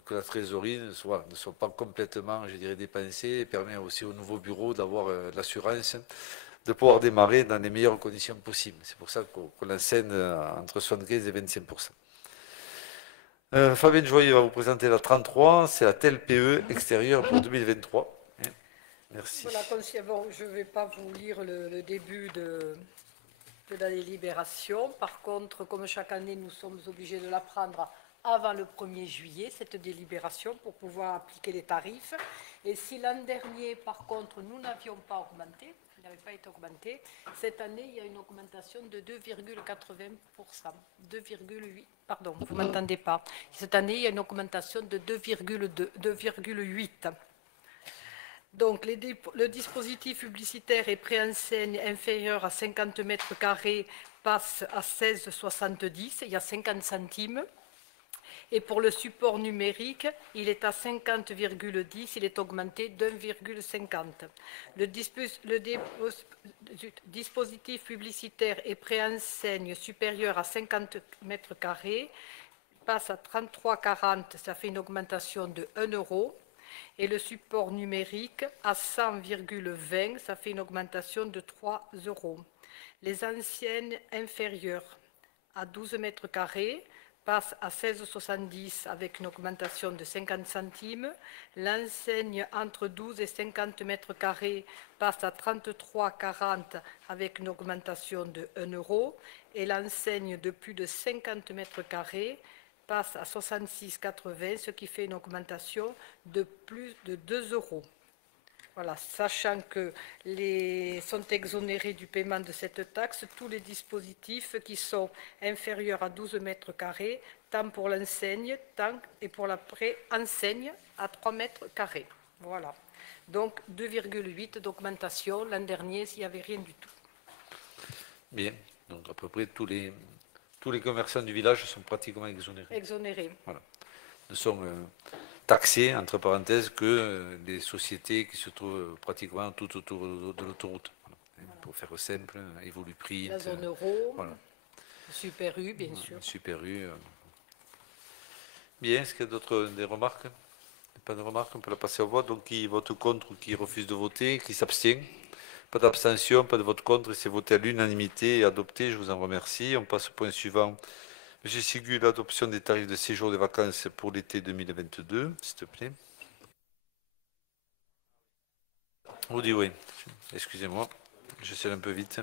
que la trésorerie ne soit pas complètement, je dirais, dépensée, et permet aussi aux nouveaux bureaux d'avoir l'assurance de pouvoir démarrer dans les meilleures conditions possibles. C'est pour ça qu'on enseigne entre 75 et 25%. Fabien Joyer va vous présenter la 33, c'est la TLPE extérieure pour 2023. Merci. Voilà, bon, je ne vais pas vous lire le début de la délibération. Par contre, comme chaque année, nous sommes obligés de la prendre avant le 1er juillet, cette délibération, pour pouvoir appliquer les tarifs. Et si l'an dernier, par contre, nous n'avions pas augmenté, il n'avait pas été augmenté, cette année, il y a une augmentation de 2,80%. 2,8%, pardon, vous ne m'entendez pas. Cette année, il y a une augmentation de 2,8%. Donc, le dispositif publicitaire et préenseigne inférieur à 50 mètres carrés passe à 16,70, il y a 50 centimes. Et pour le support numérique, il est à 50,10, il est augmenté d'1,50. Le dispositif publicitaire et préenseigne supérieur à 50 mètres carrés passe à 33,40, ça fait une augmentation de 1 euro. Et le support numérique à 100,20, ça fait une augmentation de 3 euros. Les anciennes inférieures à 12 mètres carrés passe à 16,70 avec une augmentation de 50 centimes. L'enseigne entre 12 et 50 mètres carrés passe à 33,40 avec une augmentation de 1 euro. Et l'enseigne de plus de 50 mètres carrés passe à 66,80, ce qui fait une augmentation de plus de 2 euros. Voilà, sachant que sont exonérés du paiement de cette taxe tous les dispositifs qui sont inférieurs à 12 mètres carrés, tant pour l'enseigne, tant et pour la pré-enseigne à 3 mètres carrés. Voilà. Donc 2,8 d'augmentation. L'an dernier, il n'y avait rien du tout. Bien. Donc à peu près tous les commerçants du village sont pratiquement exonérés. Exonérés. Voilà. Ne sont taxés, entre parenthèses, que les sociétés qui se trouvent pratiquement tout autour de l'autoroute. Voilà. Pour faire simple, Evoluprint. La zone euro, voilà. Super U, bien sûr. Super U. Bien, est-ce qu'il y a d'autres des remarques? Pas de remarques, on peut la passer au vote. Donc qui vote contre ou qui refuse de voter, qui s'abstient? Pas d'abstention, pas de vote contre, c'est voté à l'unanimité et adopté, je vous en remercie. On passe au point suivant. Monsieur Sigu, l'adoption des tarifs de séjour des vacances pour l'été 2022, s'il te plaît. On dit oui, excusez-moi, je suis un peu vite.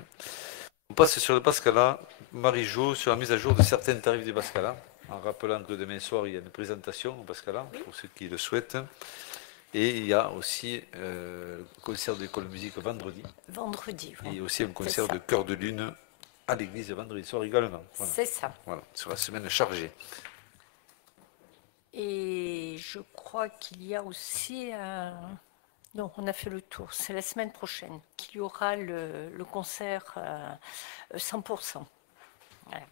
On passe sur le Bascala, Marie-Jo, sur la mise à jour de certains tarifs du Bascala, en rappelant que demain soir, il y a une présentation au Bascala, pour ceux qui le souhaitent. Et il y a aussi le concert de l'école de musique vendredi. Vendredi, oui. Et aussi un concert de chœur de lune à l'église vendredi soir également. Voilà. C'est ça. Voilà, sur la semaine chargée. Et je crois qu'il y a aussi un... Non, on a fait le tour. C'est la semaine prochaine qu'il y aura le concert 100%. Voilà.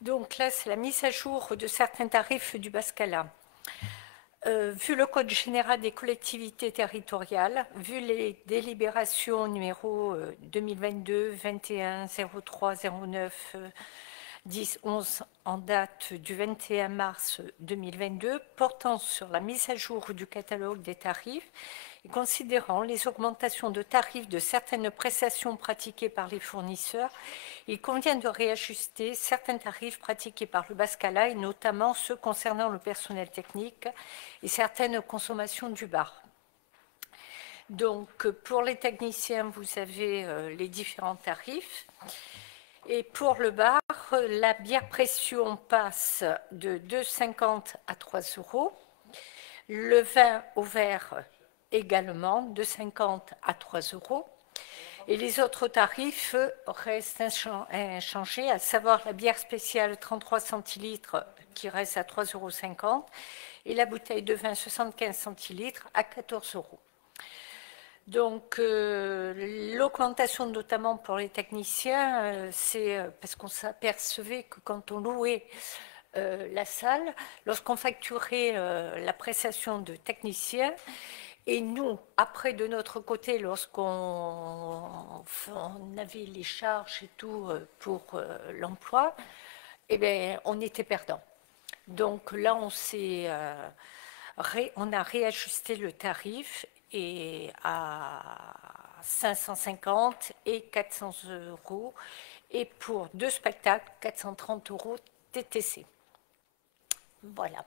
Donc là, c'est la mise à jour de certains tarifs du Bascala. Vu le Code général des collectivités territoriales, vu les délibérations numéro 2022 21 03 09 10 11 en date du 21 mars 2022 portant sur la mise à jour du catalogue des tarifs et considérant les augmentations de tarifs de certaines prestations pratiquées par les fournisseurs, il convient de réajuster certains tarifs pratiqués par le Bascala et notamment ceux concernant le personnel technique et certaines consommations du bar. Donc, pour les techniciens, vous avez les différents tarifs. Et pour le bar, la bière pression passe de 2,50 à 3 euros. Le vin au verre également, de 50 à 3 euros. Et les autres tarifs restent inchangés, à savoir la bière spéciale 33 centilitres qui reste à 3,50 € et la bouteille de vin 75 centilitres à 14 €. Donc, l'augmentation, notamment pour les techniciens, c'est parce qu'on s'apercevait que quand on louait la salle, lorsqu'on facturait la prestation de technicien, et nous, après, de notre côté, lorsqu'on avait les charges et tout pour l'emploi, eh bien, on était perdant. Donc là, on a réajusté le tarif et à 550 et 400 €, et pour 2 spectacles, 430 € TTC. Voilà.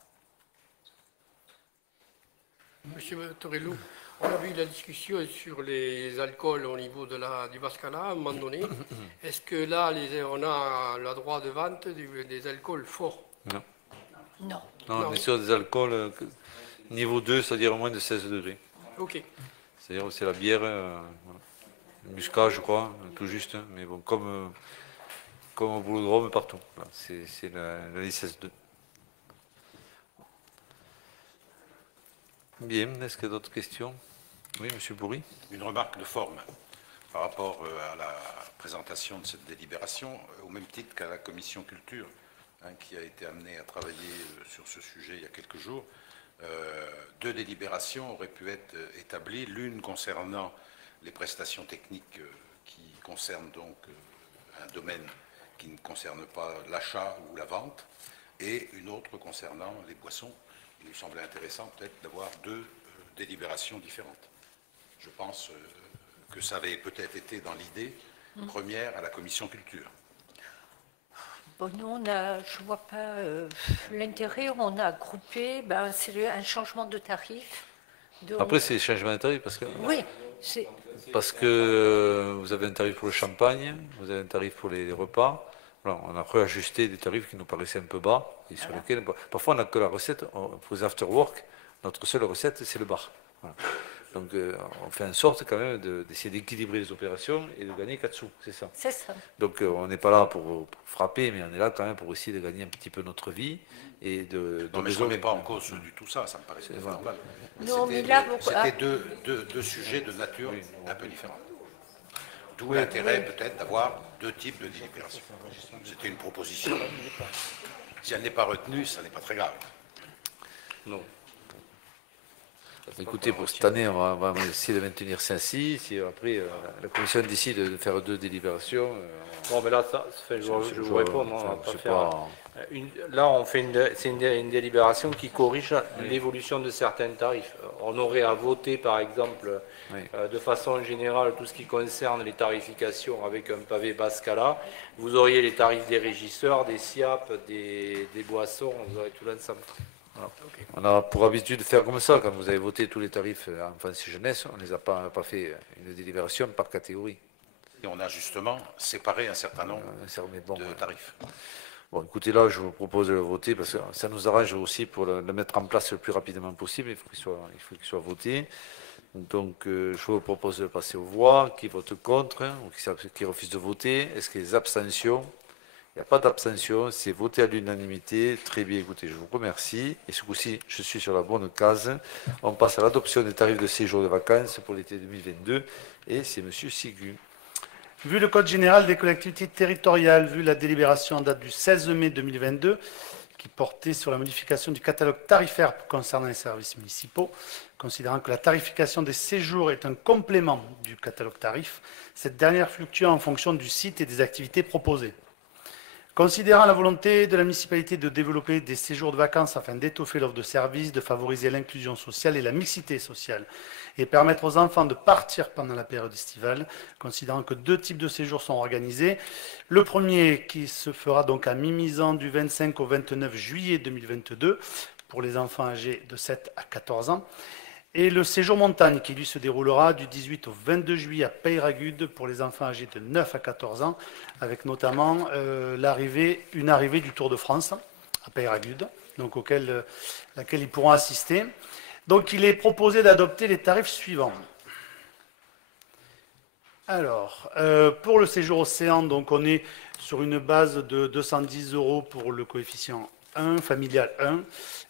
Monsieur Torello, on a vu la discussion sur les alcools au niveau du Bascala à un moment donné. Est-ce que là, on a le droit de vente des alcools forts? Non. Non. Non, on est sur des alcools niveau 2, c'est-à-dire moins de 16 degrés. Ok. C'est-à-dire c'est la bière, le muscat, je crois, tout juste, mais bon, comme au Boulodrome partout. Voilà, c'est la licence 2. Bien, est-ce qu'il y a d'autres questions? Oui, monsieur Bourri. Une remarque de forme par rapport à la présentation de cette délibération, au même titre qu'à la commission culture, qui a été amenée à travailler sur ce sujet il y a quelques jours. 2 délibérations auraient pu être établies, l'une concernant les prestations techniques qui concernent donc un domaine qui ne concerne pas l'achat ou la vente, et une autre concernant les boissons. Il nous semblait intéressant peut-être d'avoir 2 délibérations différentes. Je pense que ça avait peut-être été dans l'idée première à la commission culture. Bon, nous, je ne vois pas l'intérêt. On a groupé, c'est un changement de tarif. Donc, Après, c'est changement de tarif oui, c'est parce que vous avez un tarif pour le champagne, vous avez un tarif pour les repas. Voilà, on a réajusté des tarifs qui nous paraissaient un peu bas et sur lesquels, parfois, on n'a que la recette. Pour les after-work, notre seule recette, c'est le bar. Voilà. Donc, on fait en sorte quand même d'essayer d'équilibrer les opérations et de gagner 4 sous, c'est ça. c'est ça. Donc, on n'est pas là pour frapper, mais on est là quand même pour essayer de gagner un petit peu notre vie et de. Non, mais je ne remets pas en cause du tout ça, ça me paraissait normal. Non, mais là, C'était deux sujets de nature un peu différente. D'où l'intérêt peut-être d'avoir deux types de délibération. C'était une proposition. Si elle n'est pas retenue, ça n'est pas très grave. Non. Écoutez, pour cette année, on va essayer de maintenir ça ainsi. Si après la commission décide de faire 2 délibérations. Bon, mais là, je vous réponds. On va pas c'est faire. pas. Là, on fait une délibération qui corrige l'évolution de certains tarifs. On aurait à voter, par exemple, de façon générale, tout ce qui concerne les tarifications avec un pavé Bascala. Vous auriez les tarifs des régisseurs, des SIAP, des boissons, vous aurez tout l'ensemble. Voilà. On a pour habitude de faire comme ça. Quand vous avez voté tous les tarifs enfance et jeunesse, on ne les a pas fait une délibération par catégorie. Et on a justement séparé un certain nombre de tarifs. Bon, écoutez, là, je vous propose de le voter parce que ça nous arrange aussi pour le mettre en place le plus rapidement possible. Il faut qu'il soit voté. Donc, je vous propose de passer aux voix. Qui vote contre ou qui refuse de voter? Est-ce qu'il y a des abstentions? Il n'y a pas d'abstention, c'est voté à l'unanimité. Très bien, écoutez, je vous remercie. Et ce coup-ci, je suis sur la bonne case. On passe à l'adoption des tarifs de séjour de vacances pour l'été 2022. Et c'est M. Sigu. Vu le Code général des collectivités territoriales, vu la délibération en date du 16 mai 2022, qui portait sur la modification du catalogue tarifaire concernant les services municipaux, considérant que la tarification des séjours est un complément du catalogue tarif, cette dernière fluctue en fonction du site et des activités proposées. Considérant la volonté de la municipalité de développer des séjours de vacances afin d'étoffer l'offre de services, de favoriser l'inclusion sociale et la mixité sociale, et permettre aux enfants de partir pendant la période estivale, considérant que 2 types de séjours sont organisés. Le premier qui se fera donc à Mimizan du 25 au 29 juillet 2022 pour les enfants âgés de 7 à 14 ans. Et le séjour montagne qui lui se déroulera du 18 au 22 juillet à Peyragudes pour les enfants âgés de 9 à 14 ans, avec notamment une arrivée du Tour de France à Peyragudes, donc laquelle ils pourront assister. Donc il est proposé d'adopter les tarifs suivants. Alors, pour le séjour océan, donc on est sur une base de 210 € pour le coefficient 1, familial 1,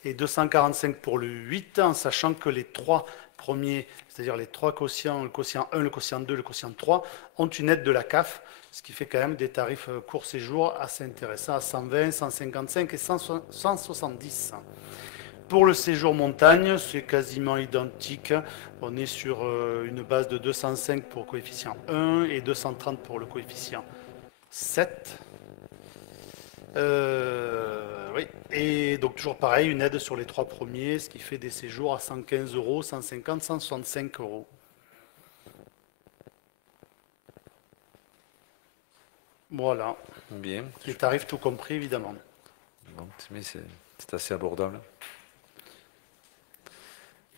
et 245 pour le 8, en sachant que les 3 premiers, c'est-à-dire les 3 quotients, le quotient 1, le quotient 2, le quotient 3, ont une aide de la CAF, ce qui fait quand même des tarifs court séjour assez intéressants à 120, 155 et 170. Pour le séjour montagne, c'est quasiment identique. On est sur une base de 205 pour le coefficient 1 et 230 pour le coefficient 7. Oui, et donc toujours pareil, une aide sur les 3 premiers, ce qui fait des séjours à 115 €, 150, 165 €. Voilà. Bien. Les tarifs tout compris, évidemment. Bon, c'est assez abordable.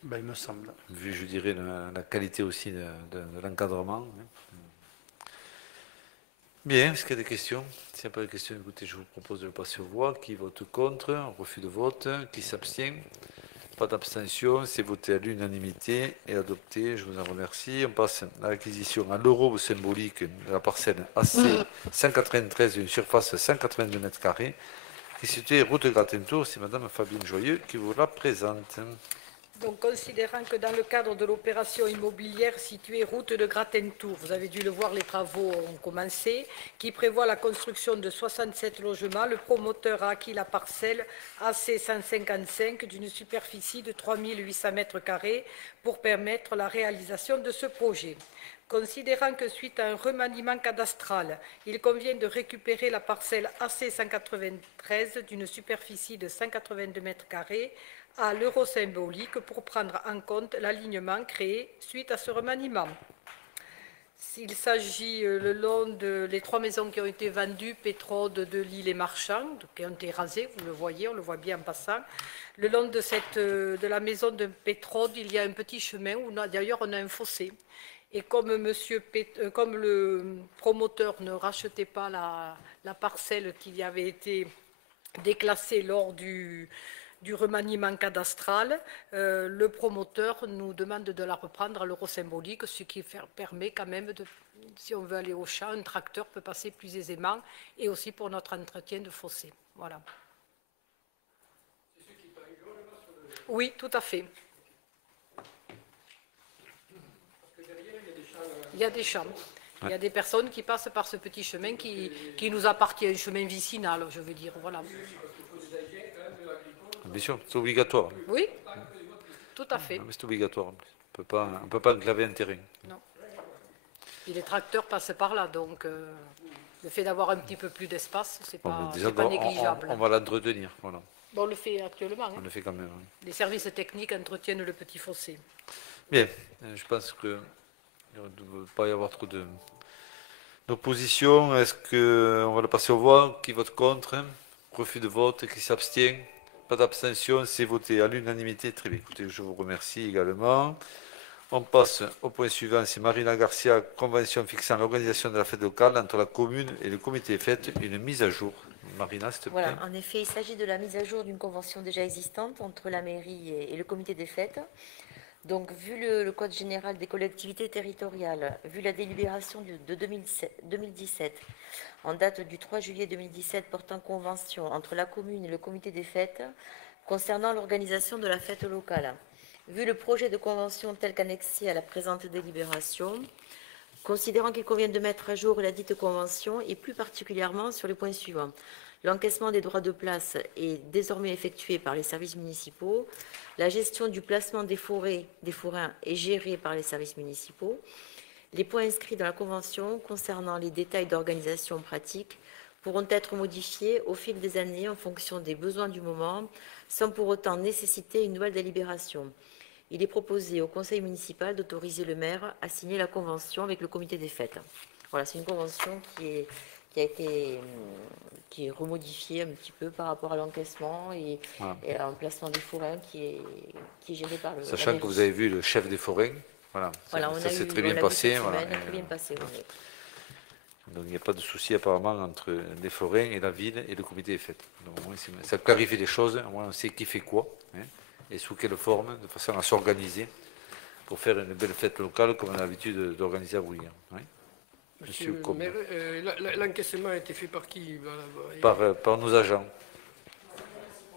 Ben, il me semble. Vu, je dirais, la qualité aussi de l'encadrement. Bien, est-ce qu'il y a des questions? S'il n'y a pas de questions, écoutez, je vous propose de le passer aux voix. Qui vote contre? Refus de vote? Qui s'abstient? Pas d'abstention, c'est voté à l'unanimité et adopté, je vous en remercie. On passe à l'acquisition à l'euro symbolique de la parcelle AC 193 d'une surface de 182 m², qui est située route de Gratentour. C'est Madame Fabienne Joyeux qui vous la présente. Donc, considérant que dans le cadre de l'opération immobilière située route de Gratentour, vous avez dû le voir, les travaux ont commencé, qui prévoit la construction de 67 logements, le promoteur a acquis la parcelle AC 155 d'une superficie de 3800 m² pour permettre la réalisation de ce projet. Considérant que suite à un remaniement cadastral, il convient de récupérer la parcelle AC 193 d'une superficie de 182 m² à l'euro symbolique pour prendre en compte l'alignement créé suite à ce remaniement. Il s'agit le long de les 3 maisons qui ont été vendues, Pétrode, de Lille et Marchand, qui ont été rasées, vous le voyez, on le voit bien en passant. Le long de la maison de Pétrode, il y a un petit chemin où d'ailleurs on a un fossé. Et comme le promoteur ne rachetait pas la parcelle qui avait été déclassée lors du remaniement cadastral, le promoteur nous demande de la reprendre à l'euro symbolique, ce qui permet quand même, si on veut aller au champ, un tracteur peut passer plus aisément, et aussi pour notre entretien de fossé. Voilà. Oui, tout à fait. Il y a des champs. Il y a des personnes qui passent par ce petit chemin qui nous appartient, un chemin vicinal, je veux dire. Voilà. Bien sûr, c'est obligatoire. Oui, tout à fait. C'est obligatoire. On ne peut pas enclaver un terrain. Non. Et les tracteurs passent par là, donc le fait d'avoir un petit peu plus d'espace, c'est pas négligeable. On va l'entretenir. Voilà. Bon, on le fait actuellement. On le fait quand même. Oui. Les services techniques entretiennent le petit fossé. Bien, je pense qu'il ne doit pas y avoir trop d'opposition. Est-ce qu'on va le passer au vote? Qui vote contre? Refus de vote? Qui s'abstient? Pas d'abstention, c'est voté à l'unanimité. Très bien, écoutez, je vous remercie également. On passe au point suivant, c'est Marina Garcia, convention fixant l'organisation de la fête locale entre la commune et le comité des fêtes, une mise à jour. Marina, s'il te plaît. Voilà, en effet, il s'agit de la mise à jour d'une convention déjà existante entre la mairie et le comité des fêtes. Donc, vu le Code général des collectivités territoriales, vu la délibération de 2017, en date du 3 juillet 2017, portant convention entre la commune et le comité des fêtes concernant l'organisation de la fête locale, vu le projet de convention tel qu'annexé à la présente délibération, considérant qu'il convient de mettre à jour la dite convention et plus particulièrement sur les points suivants. L'encaissement des droits de place est désormais effectué par les services municipaux. La gestion du placement des forains est gérée par les services municipaux. Les points inscrits dans la Convention concernant les détails d'organisation pratique pourront être modifiés au fil des années en fonction des besoins du moment, sans pour autant nécessiter une nouvelle délibération. Il est proposé au conseil municipal d'autoriser le maire à signer la convention avec le comité des fêtes. Voilà, c'est une convention qui est remodifiée un petit peu par rapport à l'encaissement et à l'emplacement des forains qui est géré par le. Sachant que vous avez vu le chef des forains, voilà, ça s'est très bien passé. Donc il n'y a pas de souci apparemment entre les forains et la ville et le comité des fêtes. Donc, ça clarifie les choses, on sait qui fait quoi, hein, et sous quelle forme, de façon à s'organiser pour faire une belle fête locale comme on a l'habitude d'organiser à Bouillon. Oui. Monsieur le maire, l'encaissement a été fait par qui? Par nos agents.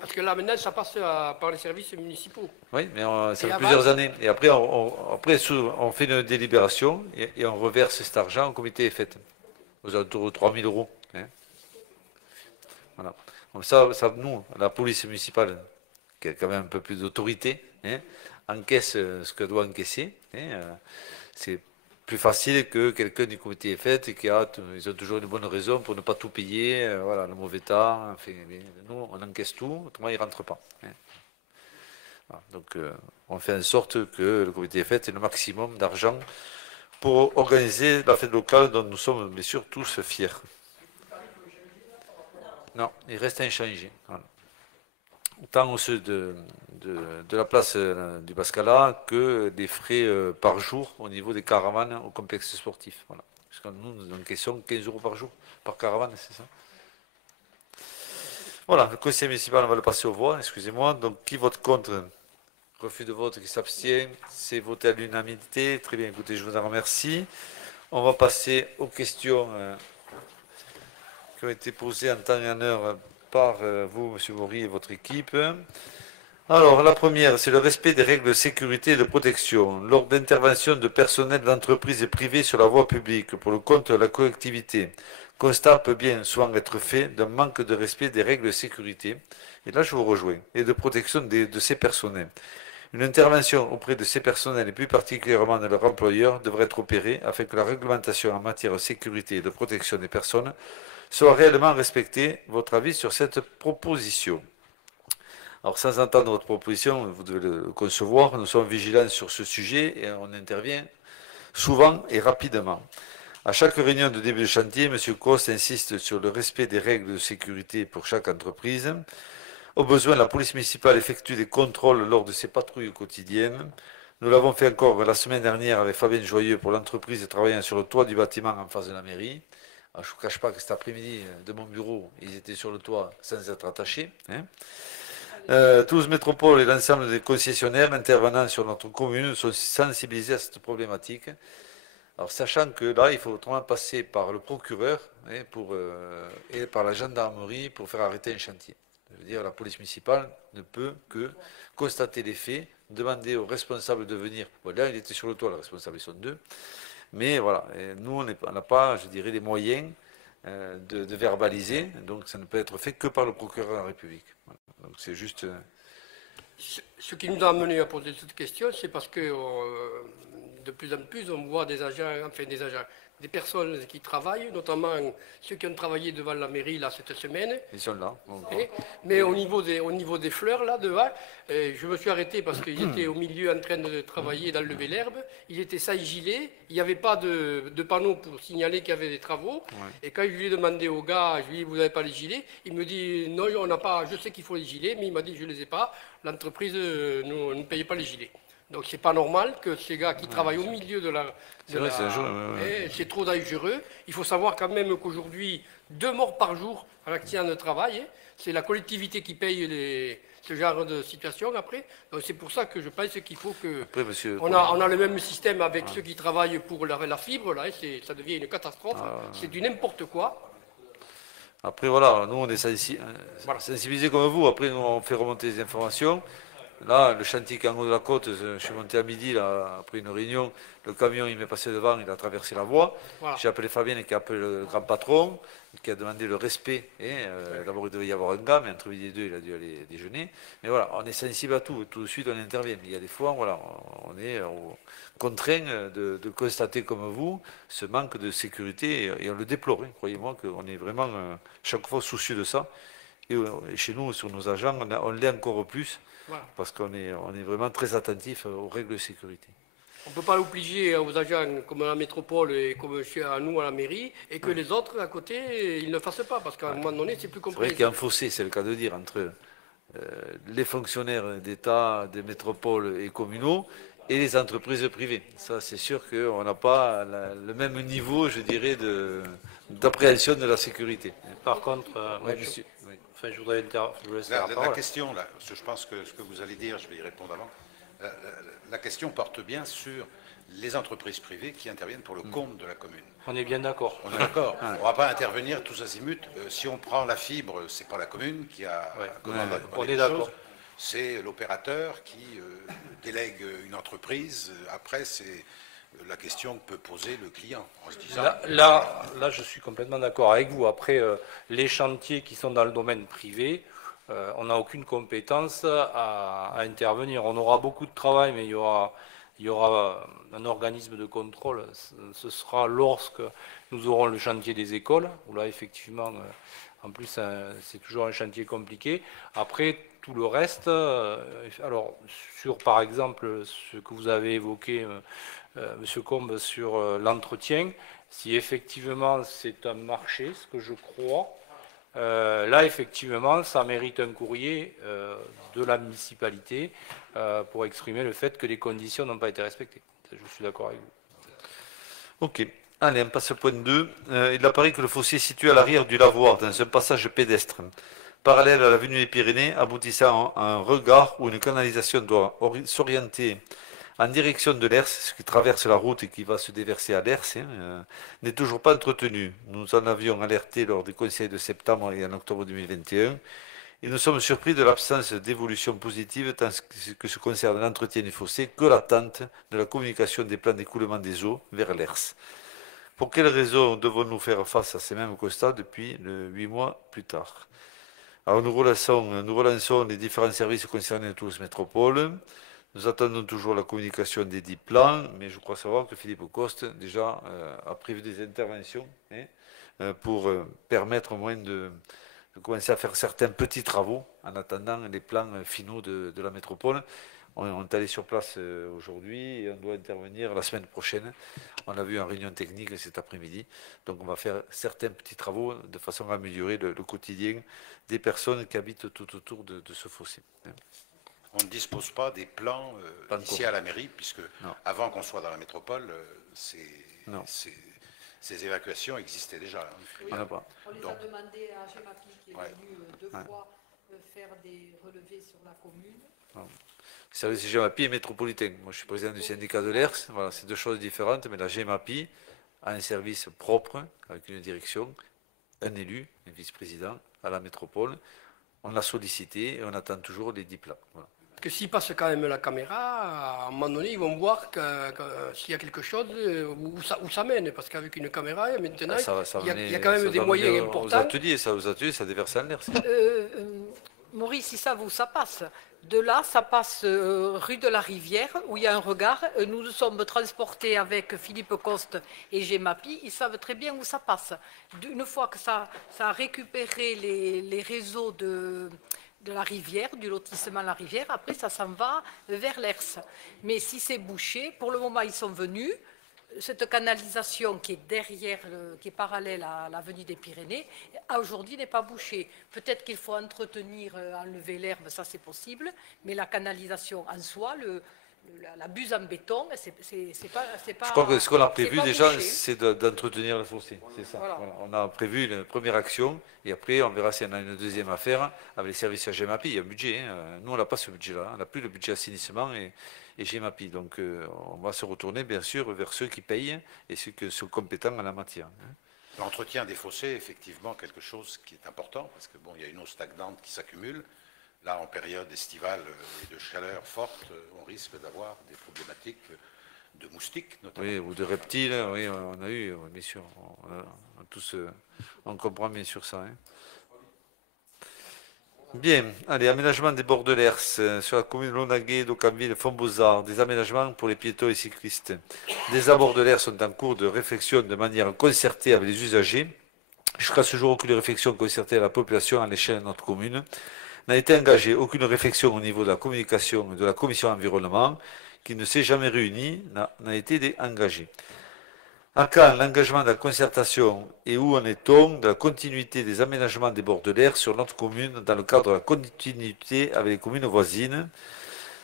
Parce que là maintenant ça passe par les services municipaux. Oui, mais ça fait plusieurs années. Et après, on fait une délibération et on reverse cet argent au comité des fêtes, aux alentours de 3 000 euros. Hein. Voilà. Donc ça, nous, la police municipale, qui a quand même un peu plus d'autorité, hein, encaisse ce que doit encaisser. Hein, c'est plus facile que quelqu'un du comité des fêtes qui ils ont toujours une bonne raison pour ne pas tout payer, voilà, le mauvais temps. Enfin, nous, on encaisse tout, autrement, ils ne rentrent pas. Hein. Voilà, donc, on fait en sorte que le comité des fêtes ait le maximum d'argent pour organiser la fête locale dont nous sommes bien sûr tous fiers. Non, il reste inchangé. Voilà. Tant ceux de la place du Bascala que des frais par jour au niveau des caravanes au complexe sportif. Voilà. Parce que nous encaissons 15 euros par jour, par caravane, c'est ça. Voilà, le conseil municipal, on va le passer aux voix, excusez-moi. Donc, qui vote contre? Refus de vote, qui s'abstient? C'est voté à l'unanimité. Très bien, écoutez, je vous en remercie. On va passer aux questions qui ont été posées en temps et en heure par vous, M. Maury, et votre équipe. Alors, la première, c'est le respect des règles de sécurité et de protection lors d'interventions de personnel d'entreprises et privées sur la voie publique pour le compte de la collectivité. Constat peut bien souvent être fait d'un manque de respect des règles de sécurité, et là je vous rejoins, et de protection de ces personnels. Une intervention auprès de ces personnels et plus particulièrement de leur employeur devrait être opérée afin que la réglementation en matière de sécurité et de protection des personnes soit réellement respectée. Votre avis sur cette proposition? Alors, sans entendre votre proposition, vous devez le concevoir, nous sommes vigilants sur ce sujet et on intervient souvent et rapidement. À chaque réunion de début de chantier, M. Coste insiste sur le respect des règles de sécurité pour chaque entreprise. Au besoin, la police municipale effectue des contrôles lors de ses patrouilles quotidiennes. Nous l'avons fait encore la semaine dernière avec Fabien Joyeux pour l'entreprise travaillant sur le toit du bâtiment en face de la mairie. Alors, je ne vous cache pas que cet après-midi, de mon bureau, ils étaient sur le toit sans être attachés. Toulouse Métropole et l'ensemble des concessionnaires intervenant sur notre commune sont sensibilisés à cette problématique. Alors, sachant que là, il faut autrement passer par le procureur et par la gendarmerie pour faire arrêter un chantier. Je veux dire, la police municipale ne peut que constater les faits, demander aux responsables de venir. Bon, là, il était sur le toit, les responsables, ils sont deux. Mais voilà, et nous, on n'a pas, je dirais, les moyens de verbaliser. Donc, ça ne peut être fait que par le procureur de la République. Voilà. Donc, c'est juste... Ce qui nous a amené à poser cette question, c'est parce que de plus en plus, on voit des agents, des personnes qui travaillent, notamment ceux qui ont travaillé devant la mairie là, cette semaine. Ils sont là. Mais au niveau des fleurs, là, devant, je me suis arrêté parce qu'ils étaient au milieu en train de travailler d'enlever l'herbe. Ils étaient sans gilet. Il n'y avait pas de panneau pour signaler qu'il y avait des travaux. Ouais. Et quand je lui ai demandé au gars, je lui ai dit, vous n'avez pas les gilets? Il me dit, non, on n'a pas, je sais qu'il faut les gilets, mais il m'a dit, je ne les ai pas. L'entreprise ne paye pas les gilets. Donc c'est pas normal que ces gars qui travaillent au milieu de la... C'est trop dangereux. Il faut savoir quand même qu'aujourd'hui, 2 morts par jour en accident de travail, c'est la collectivité qui paye ce genre de situation après. Donc c'est pour ça que je pense qu'il faut que... Après, on a le même système avec ceux qui travaillent pour la fibre, là, ça devient une catastrophe. C'est du n'importe quoi. Après voilà, nous on est sensibilisés comme vous, après nous on fait remonter les informations. Là, le chantier qui est en haut de la côte, je suis monté à midi, là, après une réunion, le camion il m'est passé devant, il a traversé la voie. Voilà. J'ai appelé Fabien qui a appelé le grand patron, qui a demandé le respect. D'abord il devait y avoir un gars, mais entre midi et 2, il a dû aller déjeuner. Mais voilà, on est sensible à tout, tout de suite on intervient. Il y a des fois, voilà, on est contraint de constater comme vous ce manque de sécurité et on le déplore. Croyez-moi qu'on est vraiment chaque fois soucieux de ça. Et chez nous, sur nos agents, on l'est encore plus. Voilà. Parce qu'on est vraiment très attentif aux règles de sécurité. On ne peut pas l'obliger aux agents comme à la métropole et comme à nous à la mairie et que les autres à côté, ils ne fassent pas parce qu'à un moment donné, c'est plus compliqué. C'est vrai qu'il y a un fossé, c'est le cas de dire, entre les fonctionnaires d'État, des métropoles et communaux et les entreprises privées. Ça, c'est sûr qu'on n'a pas le même niveau, je dirais, d'appréhension de la sécurité. Par contre, monsieur... Enfin, je voudrais la question, là, parce que je pense que ce que vous allez dire, je vais y répondre avant. La question porte bien sur les entreprises privées qui interviennent pour le compte de la commune. On est bien d'accord. On est d'accord. On ne va pas intervenir tous azimuts. Si on prend la fibre, ce n'est pas la commune qui a commandé. On est d'accord. C'est l'opérateur qui délègue une entreprise. Après, c'est la question que peut poser le client en se disant... Là, je suis complètement d'accord avec vous. Après, les chantiers qui sont dans le domaine privé, on n'a aucune compétence à intervenir. On aura beaucoup de travail, mais il y aura un organisme de contrôle. Ce sera lorsque nous aurons le chantier des écoles, où là, effectivement, en plus, c'est toujours un chantier compliqué. Après, tout le reste, alors, sur, par exemple, ce que vous avez évoqué... Monsieur Combe, sur l'entretien, si effectivement c'est un marché, ce que je crois, là effectivement ça mérite un courrier de la municipalité pour exprimer le fait que les conditions n'ont pas été respectées. Je suis d'accord avec vous. Ok. Allez, on passe au point 2. Il apparaît que le fossé est situé à l'arrière du lavoir, dans un passage pédestre, parallèle à l'avenue des Pyrénées, aboutissant à un regard où une canalisation doit s'orienter en direction de l'Ers, ce qui traverse la route et qui va se déverser à l'Ers, n'est toujours pas entretenu. Nous en avions alerté lors des conseils de septembre et en octobre 2021. Et nous sommes surpris de l'absence d'évolution positive tant que ce concerne l'entretien des fossés que l'attente de la communication des plans d'écoulement des eaux vers l'Ers. Pour quelles raisons devons-nous faire face à ces mêmes constats depuis 8 mois plus tard? Alors nous relançons les différents services concernés de Toulouse Métropole. Nous attendons toujours la communication des 10 plans, mais je crois savoir que Philippe Coste déjà a prévu des interventions pour permettre au moins de commencer à faire certains petits travaux en attendant les plans finaux de la métropole. On est allé sur place aujourd'hui et on doit intervenir la semaine prochaine. On a vu en réunion technique cet après-midi. Donc on va faire certains petits travaux de façon à améliorer le quotidien des personnes qui habitent tout autour de ce fossé. On ne dispose pas des plans ici à la mairie, puisque avant qu'on soit dans la métropole, ces évacuations existaient déjà. Oui, on les a demandé à Gemapi, qui est venu 2 fois faire des relevés sur la commune. Service Gemapi et métropolitain. Moi, je suis président du syndicat de l'ERS. Voilà, c'est 2 choses différentes, mais la Gemapi a un service propre, avec une direction, un élu, un vice-président à la métropole. On l'a sollicité et on attend toujours les 10 plans. Voilà. Que s'ils passent quand même la caméra, à un moment donné, ils vont voir s'il y a quelque chose, où ça mène. Parce qu'avec une caméra, maintenant, il y a quand même des moyens importants. Aux ateliers, ça déverse en l'air. Maurice, si ça vous, ça passe. De là, ça passe rue de la Rivière, où il y a un regard. Nous nous sommes transportés avec Philippe Coste et Gemapi. Ils savent très bien où ça passe. Une fois que ça a récupéré les réseaux de la rivière, du lotissement La Rivière, après ça s'en va vers l'ERS. Mais si c'est bouché, pour le moment ils sont venus, cette canalisation qui est derrière, qui est parallèle à l'avenue des Pyrénées, aujourd'hui n'est pas bouchée. Peut-être qu'il faut entretenir, enlever l'herbe, ça c'est possible, mais la canalisation en soi, la buse en béton, c'est pas. Je crois que ce qu'on a prévu déjà, c'est d'entretenir le fossé. C'est ça. Voilà. Voilà. On a prévu une première action et après on verra si on a une deuxième affaire avec les services à Gemapi. Il y a un budget. Hein. Nous, on n'a pas ce budget-là. On n'a plus le budget assainissement et Gemapi. Donc on va se retourner bien sûr vers ceux qui payent et ceux qui sont compétents en la matière. Hein. L'entretien des fossés est effectivement quelque chose qui est important parce que bon, il y a une eau stagnante qui s'accumule. Là, en période estivale et de chaleur forte, on risque d'avoir des problématiques de moustiques, notamment. Oui, ou de reptiles, oui, on a eu, bien sûr. On comprend bien sûr ça. Hein. Bien, allez, aménagement des bords de l'ERS sur la commune Launaguet, d'Aucamville, Fontbozard, des aménagements pour les piétons et cyclistes. Des abords de l'ERS sont en cours de réflexion de manière concertée avec les usagers. Jusqu'à ce jour, aucune réflexion concertée à la population à l'échelle de notre commune n'a été engagée, aucune réflexion au niveau de la communication de la commission environnement, qui ne s'est jamais réunie, n'a été engagée. À quand l'engagement de la concertation et où en est-on de la continuité des aménagements des bords de l'ERS sur notre commune dans le cadre de la continuité avec les communes voisines?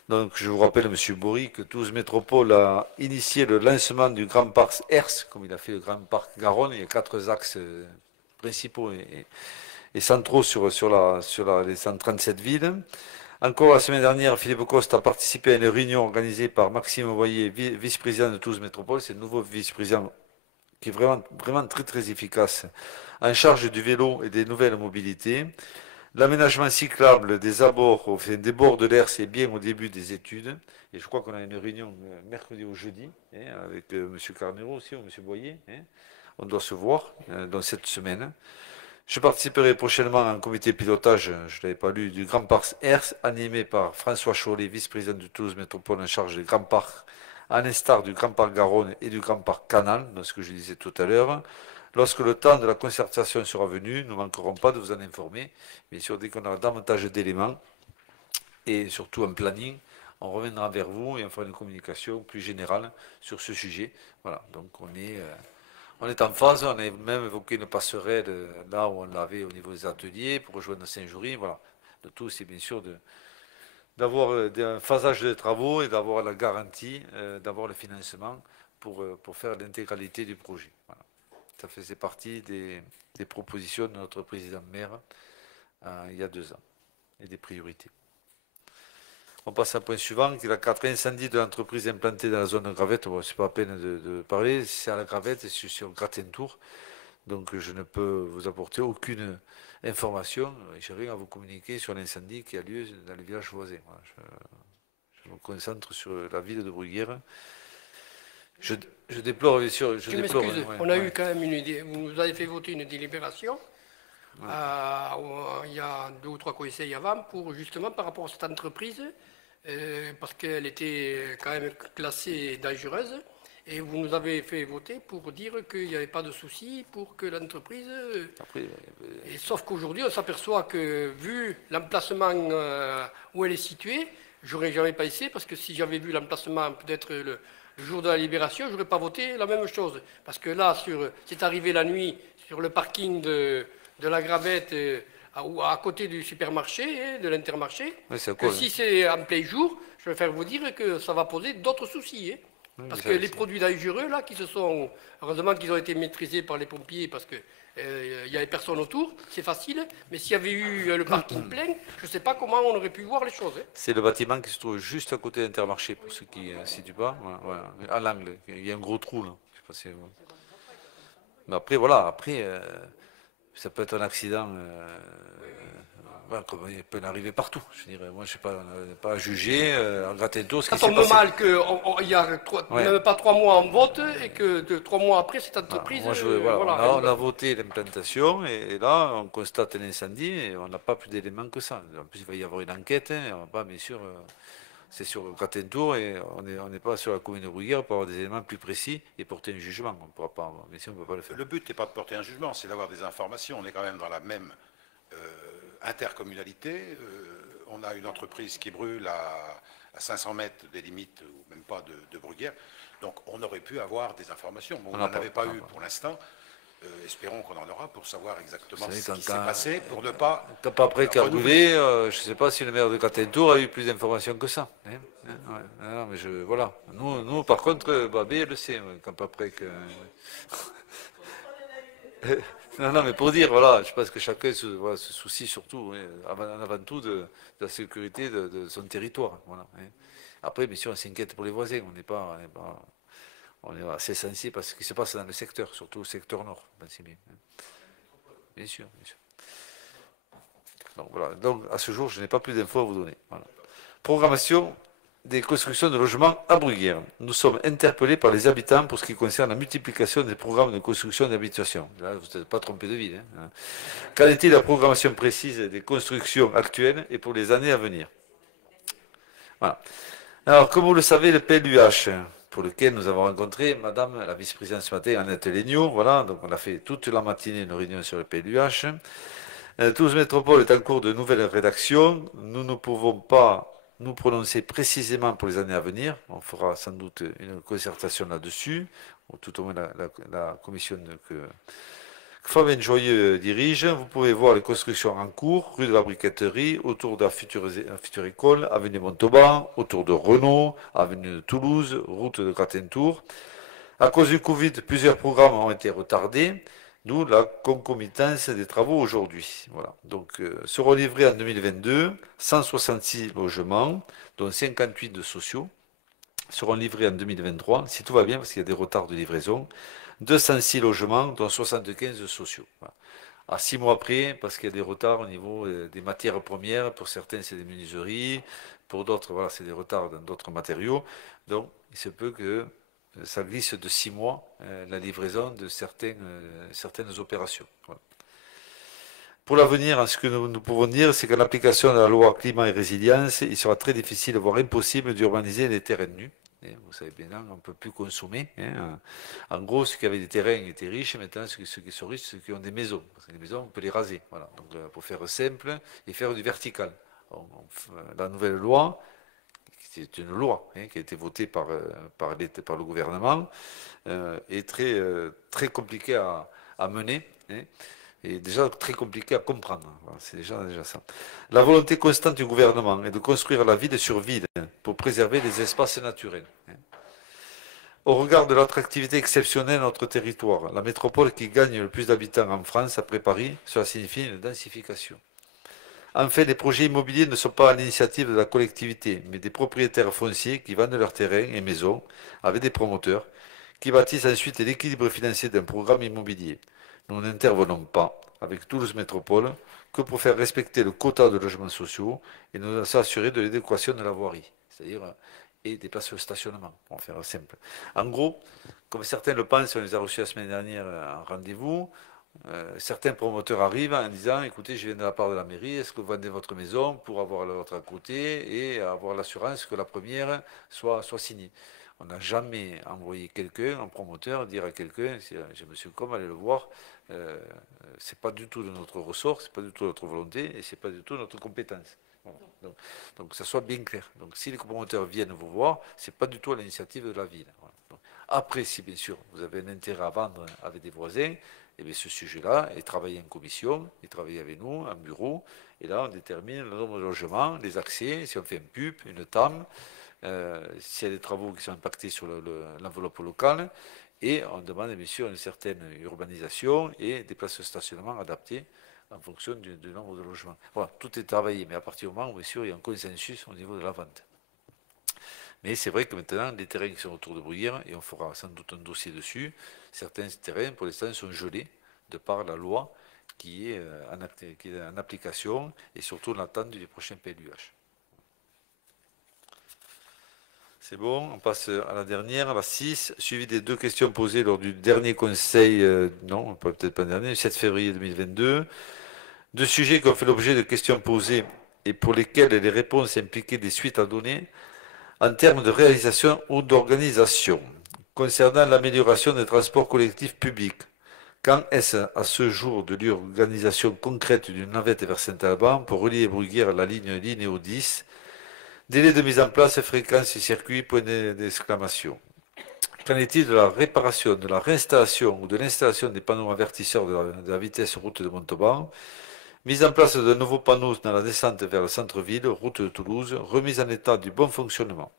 Donc, je vous rappelle, M. Bory, que Toulouse Métropole a initié le lancement du Grand Parc ERS, comme il a fait le Grand Parc Garonne. Il y a 4 axes principaux et centraux sur les 137 villes. Encore la semaine dernière, Philippe Coste a participé à une réunion organisée par Maxime Voyer, vice-président de Toulouse Métropole. C'est le nouveau vice-président qui est vraiment très très efficace, en charge du vélo et des nouvelles mobilités. L'aménagement cyclable des abords, enfin, des bords de l'ERS, c'est bien au début des études. Et je crois qu'on a une réunion mercredi ou jeudi, hein, avec M. Carnero aussi, ou M. Boyer. Hein. On doit se voir dans cette semaine. Je participerai prochainement en comité pilotage, je ne l'avais pas lu, du Grand Parc ERS, animé par François Chollet, vice-président de Toulouse Métropole en charge des grands parcs, à l'instar du Grand Parc Garonne et du Grand Parc Canal, dans ce que je disais tout à l'heure. Lorsque le temps de la concertation sera venu, nous ne manquerons pas de vous en informer. Bien sûr, dès qu'on aura davantage d'éléments, et surtout un planning, on reviendra vers vous et on fera une communication plus générale sur ce sujet. Voilà, donc on est en phase, on a même évoqué une passerelle là où on l'avait au niveau des ateliers pour rejoindre Saint-Jury. Voilà. Le tout, c'est bien sûr d'avoir un phasage de travaux et d'avoir la garantie, d'avoir le financement pour faire l'intégralité du projet. Voilà. Ça faisait partie des propositions de notre président maire il y a 2 ans et des priorités. On passe au point suivant, qui est la 4 incendie de l'entreprise implantée dans la zone de Gravette. Bon, c'est pas à peine de parler, c'est à la Gravette, c'est sur Gratentour. Donc je ne peux vous apporter aucune information. Je n'ai rien à vous communiquer sur l'incendie qui a lieu dans les villages voisins. Voilà, je me concentre sur la ville de Bruguière. Je déplore, bien sûr. Je m'excuse, on a eu quand même une idée. Vous nous avez fait voter une délibération. Il y a 2 ou 3 conseils avant pour justement par rapport à cette entreprise parce qu'elle était quand même classée dangereuse et vous nous avez fait voter pour dire qu'il n'y avait pas de souci pour que l'entreprise... sauf qu'aujourd'hui on s'aperçoit que vu l'emplacement où elle est située, j'aurais jamais passé, parce que si j'avais vu l'emplacement peut-être le jour de la libération, j'aurais pas voté la même chose. Parce que là, c'est arrivé la nuit sur le parking de la Gravette, à côté du supermarché, de l'Intermarché, Oui, c'est que cool, si c'est en plein jour, je vais faire vous dire que ça va poser d'autres soucis. Parce que les produits dangereux, là, heureusement qu'ils ont été maîtrisés par les pompiers, parce que il n'y avait personne autour, c'est facile, mais s'il y avait eu le parking plein, je ne sais pas comment on aurait pu voir les choses. C'est le bâtiment qui se trouve juste à côté d'Intermarché, pour ceux qui ne situent pas. Voilà, à l'angle. Il y a un gros trou, là. Je sais pas si... Mais après, voilà, ça peut être un accident. Voilà, comme il peut en arriver partout. Je dirais, moi, je ne sais pas à juger. En gratte-tour, ce Ça qui s'est tombe passé. mal qu'il y a même pas 3 mois en vote et que 3 mois après, cette entreprise. Moi, on a voté l'implantation et là, on constate un incendie et on n'a pas plus d'éléments que ça. En plus, il va y avoir une enquête. On va pas, bien sûr, c'est sur Gratte-Tour et on n'est pas sur la commune de Bruguière pour avoir des éléments plus précis et porter un jugement. On pourra pas, mais si on ne peut pas le faire. Le but n'est pas de porter un jugement, c'est d'avoir des informations. On est quand même dans la même intercommunalité. On a une entreprise qui brûle à 500 mètres des limites, ou même pas de Bruguière. Donc on aurait pu avoir des informations. Bon, on n'en avait pas eu pour l'instant. Espérons qu'on en aura pour savoir exactement ce qui s'est passé, pour ne pas... Quand pas après qu'à brûler, je ne sais pas si le maire de Gratte-Tour a eu plus d'informations que ça. Non, mais voilà. Nous, par contre, Babé le sait, quand pas après que... Non, mais pour dire, voilà, je pense que chacun se soucie surtout, avant tout, de la sécurité de son territoire. Voilà. Après, bien sûr, on s'inquiète pour les voisins. On est assez sensible à ce qui se passe dans le secteur, surtout au secteur nord. Bien sûr, bien sûr. Donc, voilà. Donc, à ce jour, je n'ai pas plus d'infos à vous donner. Voilà. Programmation des constructions de logements à Bruguière. Nous sommes interpellés par les habitants pour ce qui concerne la multiplication des programmes de construction d'habitation. Là, vous n'êtes pas trompé de ville. Qu'en est-il de la programmation précise des constructions actuelles et pour les années à venir? Voilà. Alors, comme vous le savez, le PLUH, pour lequel nous avons rencontré Madame la vice-présidente ce matin, Annette Léniaud, voilà, donc on a fait toute la matinée une réunion sur le PLUH. Toulouse Métropole est en cours de nouvelles rédactions. Nous ne pouvons pas nous prononcer précisément pour les années à venir. On fera sans doute une concertation là-dessus, ou tout au moins la commission que Fabien Joyeux dirige. Vous pouvez voir les constructions en cours, rue de la Briqueterie, autour de la future école, avenue Montauban, autour de Renault, avenue de Toulouse, route de Gratte-Tour. À cause du Covid, plusieurs programmes ont été retardés, d'où la concomitance des travaux aujourd'hui. Voilà. Donc, seront livrés en 2022 166 logements, dont 58 de sociaux, seront livrés en 2023, si tout va bien, parce qu'il y a des retards de livraison, 206 logements, dont 75 de sociaux. Voilà. À 6 mois après, parce qu'il y a des retards au niveau des matières premières, pour certains c'est des menuiseries, pour d'autres voilà, c'est des retards dans d'autres matériaux, donc il se peut que ça glisse de 6 mois la livraison de certaines opérations. Voilà. Pour l'avenir, ce que nous pouvons dire, c'est qu'en application de la loi climat et résilience, il sera très difficile, voire impossible, d'urbaniser les terrains nus. Vous savez bien, on ne peut plus consommer. En gros, ceux qui avaient des terrains étaient riches, maintenant ceux qui sont riches, ceux qui ont des maisons. Parce que les maisons, on peut les raser. Voilà. Donc, pour faire simple et faire du vertical. La nouvelle loi, c'est une loi qui a été votée par le gouvernement, est très compliquée à mener. Et déjà très compliqué à comprendre. Voilà, c'est déjà ça. La volonté constante du gouvernement est de construire la ville sur ville pour préserver les espaces naturels. Au regard de l'attractivité exceptionnelle de notre territoire, la métropole qui gagne le plus d'habitants en France après Paris, cela signifie une densification. Enfin, les projets immobiliers ne sont pas à l'initiative de la collectivité, mais des propriétaires fonciers qui vendent leurs terrains et maisons avec des promoteurs qui bâtissent ensuite l'équilibre financier d'un programme immobilier. Nous n'intervenons pas avec Toulouse Métropole que pour faire respecter le quota de logements sociaux et nous assurer de l'adéquation de la voirie, c'est-à-dire et des places de stationnement, pour faire simple. En gros, comme certains le pensent, on les a reçus la semaine dernière en rendez-vous, certains promoteurs arrivent en disant, écoutez, je viens de la part de la mairie, est-ce que vous vendez votre maison pour avoir l'autre à côté et avoir l'assurance que la première soit signée? On n'a jamais envoyé quelqu'un, un promoteur, dire à quelqu'un, j'ai monsieur Com, allez le voir, c'est pas du tout de notre ressort, c'est pas du tout notre volonté et c'est pas du tout notre compétence. Voilà. Donc, que ça soit bien clair. Donc, si les promoteurs viennent vous voir, ce n'est pas du tout à l'initiative de la ville. Voilà. Donc, après, si bien sûr vous avez un intérêt à vendre avec des voisins, et bien ce sujet-là est travaillé en commission, est travaillé avec nous, en bureau, et là on détermine le nombre de logements, les accès, si on fait un PUP, une TAM, s'il y a des travaux qui sont impactés sur l'enveloppe locale, et on demande bien sûr une certaine urbanisation et des places de stationnement adaptées en fonction du nombre de logements. Voilà, tout est travaillé, mais à partir du moment où bien sûr il y a un consensus au niveau de la vente. Mais c'est vrai que maintenant, les terrains qui sont autour de Bruyères, et on fera sans doute un dossier dessus, certains terrains, pour l'instant, sont gelés de par la loi qui est en application et surtout en attente du prochain PLUH. C'est bon, on passe à la dernière, à la 6, suivi des 2 questions posées lors du dernier conseil, non, peut-être pas le dernier, le 7 février 2022. 2 sujets qui ont fait l'objet de questions posées et pour lesquels les réponses impliquaient des suites à donner en termes de réalisation ou d'organisation. Concernant l'amélioration des transports collectifs publics, quand est-ce à ce jour de l'organisation concrète d'une navette vers Saint-Alban pour relier Bruguière à la ligne Linéo 10? Délai de mise en place, fréquence et circuit, point d'exclamation. Qu'en est-il de la réparation, de la réinstallation ou de l'installation des panneaux avertisseurs de la vitesse route de Montauban? Mise en place de nouveaux panneaux dans la descente vers le centre-ville, route de Toulouse, remise en état du bon fonctionnement.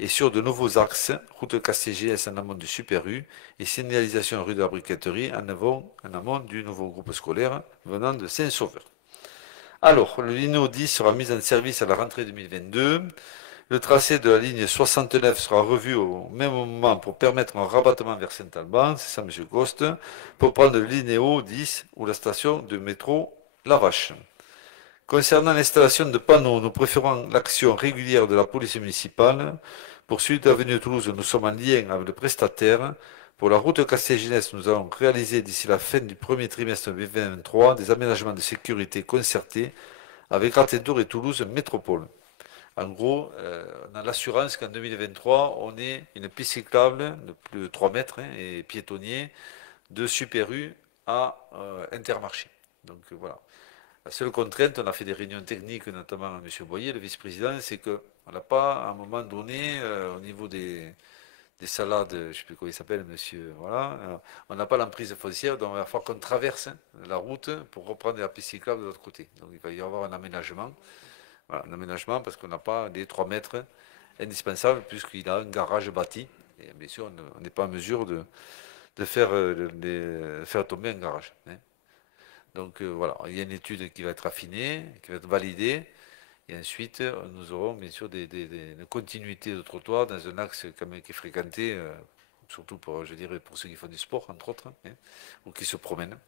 Et sur de nouveaux axes, route de Castigès en amont du Super U et signalisation rue de la Briqueterie en amont du nouveau groupe scolaire venant de Saint-Sauveur. Alors, le Linéo 10 sera mis en service à la rentrée 2022. Le tracé de la ligne 69 sera revu au même moment pour permettre un rabattement vers Saint-Alban, c'est ça M. Coste, pour prendre le Linéo 10 ou la station de métro La Vache. Concernant l'installation de panneaux, nous préférons l'action régulière de la police municipale. Pour celui de l'avenue de Toulouse, nous sommes en lien avec le prestataire. Pour la route de Castelginès, nous allons réaliser d'ici la fin du premier trimestre 2023 des aménagements de sécurité concertés avec Ratentour et Toulouse Métropole. En gros, on a l'assurance qu'en 2023, on ait une piste cyclable de plus de 3 mètres et piétonnier de Super U à Intermarché. Donc voilà. La seule contrainte, on a fait des réunions techniques, notamment à M. Boyer, le vice-président, c'est qu'on n'a pas, à un moment donné, au niveau des salades, je ne sais plus comment il s'appelle, monsieur, voilà, on n'a pas l'emprise foncière, donc il va falloir qu'on traverse la route pour reprendre la piste cyclable de l'autre côté. Donc il va y avoir un aménagement. Voilà, un aménagement parce qu'on n'a pas les 3 mètres indispensables puisqu'il a un garage bâti. Et bien sûr, on n'est pas en mesure de faire tomber un garage. Hein. Donc voilà, il y a une étude qui va être affinée, qui va être validée. Et ensuite, nous aurons bien sûr une continuité de trottoir dans un axe quand même qui est fréquenté, surtout pour, je dirais, pour ceux qui font du sport, entre autres, hein, ou qui se promènent.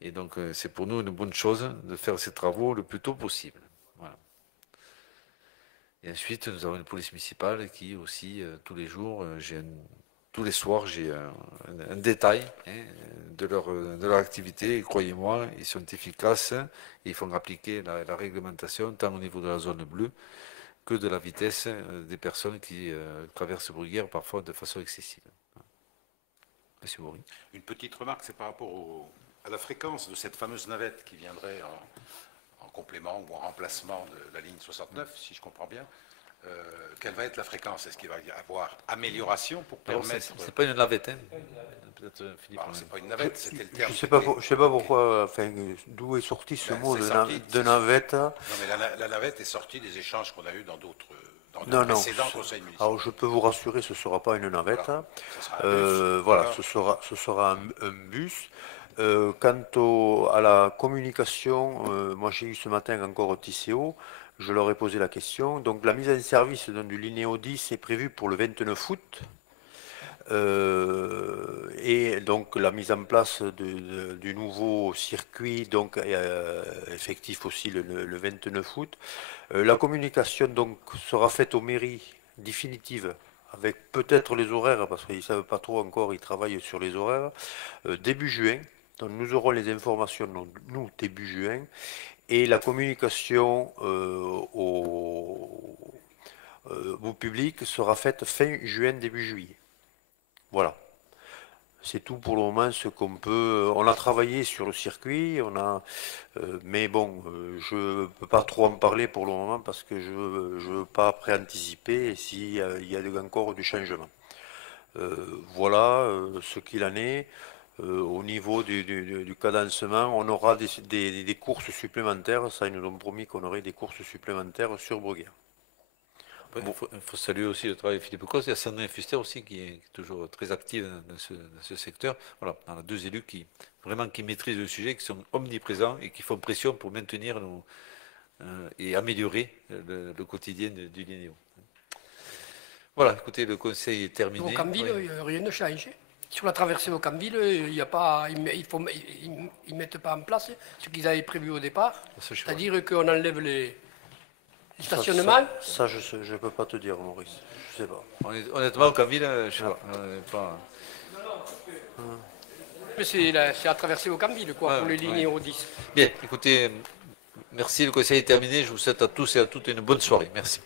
Et donc, c'est pour nous une bonne chose de faire ces travaux le plus tôt possible. Voilà. Et ensuite, nous avons une police municipale qui aussi, tous les jours, tous les soirs, j'ai un détail hein, de leur activité. Et croyez-moi, ils sont efficaces et ils font appliquer la réglementation tant au niveau de la zone bleue que de la vitesse des personnes qui traversent Bruguière parfois de façon excessive. Monsieur Bory. Une petite remarque, c'est par rapport à la fréquence de cette fameuse navette qui viendrait en complément ou en remplacement de la ligne 69, si je comprends bien. Quelle va être la fréquence? Est-ce qu'il va y avoir amélioration pour permettre... C'est pas une navette, hein. C'est pas une navette, c'était le terme. Je sais pas pourquoi, enfin, d'où est sorti ce mot de navette. Non, mais la navette est sortie des échanges qu'on a eus dans d'autres précédents conseils municipaux. Alors, je peux vous rassurer, ce ne sera pas une navette. Voilà, ce sera un bus. Quant à la communication, moi j'ai eu ce matin encore TCO, je leur ai posé la question. Donc la mise en service du Linéo 10 est prévue pour le 29 août. Et donc la mise en place du nouveau circuit donc effectif aussi le 29 août. La communication donc sera faite aux mairies définitives avec peut-être les horaires parce qu'ils ne savent pas trop encore, ils travaillent sur les horaires, début juin. Donc nous aurons les informations nous début juin et la communication au public sera faite fin juin début juillet. Voilà. C'est tout pour le moment ce qu'on peut. On a travaillé sur le circuit, mais bon, je ne peux pas trop en parler pour le moment parce que je ne veux pas préanticiper s'il y a encore du changement. Voilà ce qu'il en est. Au niveau du cadencement, on aura des courses supplémentaires. Ça, ils nous ont promis qu'on aurait des courses supplémentaires sur Bruguière. Il faut saluer aussi le travail de Philippe Coste. Il y a Sandrine Fuster aussi qui est toujours très active dans ce secteur. Voilà, on a deux élus qui maîtrisent le sujet, qui sont omniprésents et qui font pression pour maintenir et améliorer le quotidien du Linéo. Voilà, écoutez, le conseil est terminé. Au Campville, oui. rien ne change. Sur la traversée au Campville, ils ne mettent pas en place ce qu'ils avaient prévu au départ. C'est-à-dire qu'on enlève les stationnements. Ça, je ne peux pas te dire, Maurice. Je ne sais pas. Honnêtement, au Campville, je ne sais pas. C'est à traverser au Campville, quoi, pour les lignes au 10. Bien, écoutez, merci, le conseil est terminé. Je vous souhaite à tous et à toutes une bonne soirée. Merci.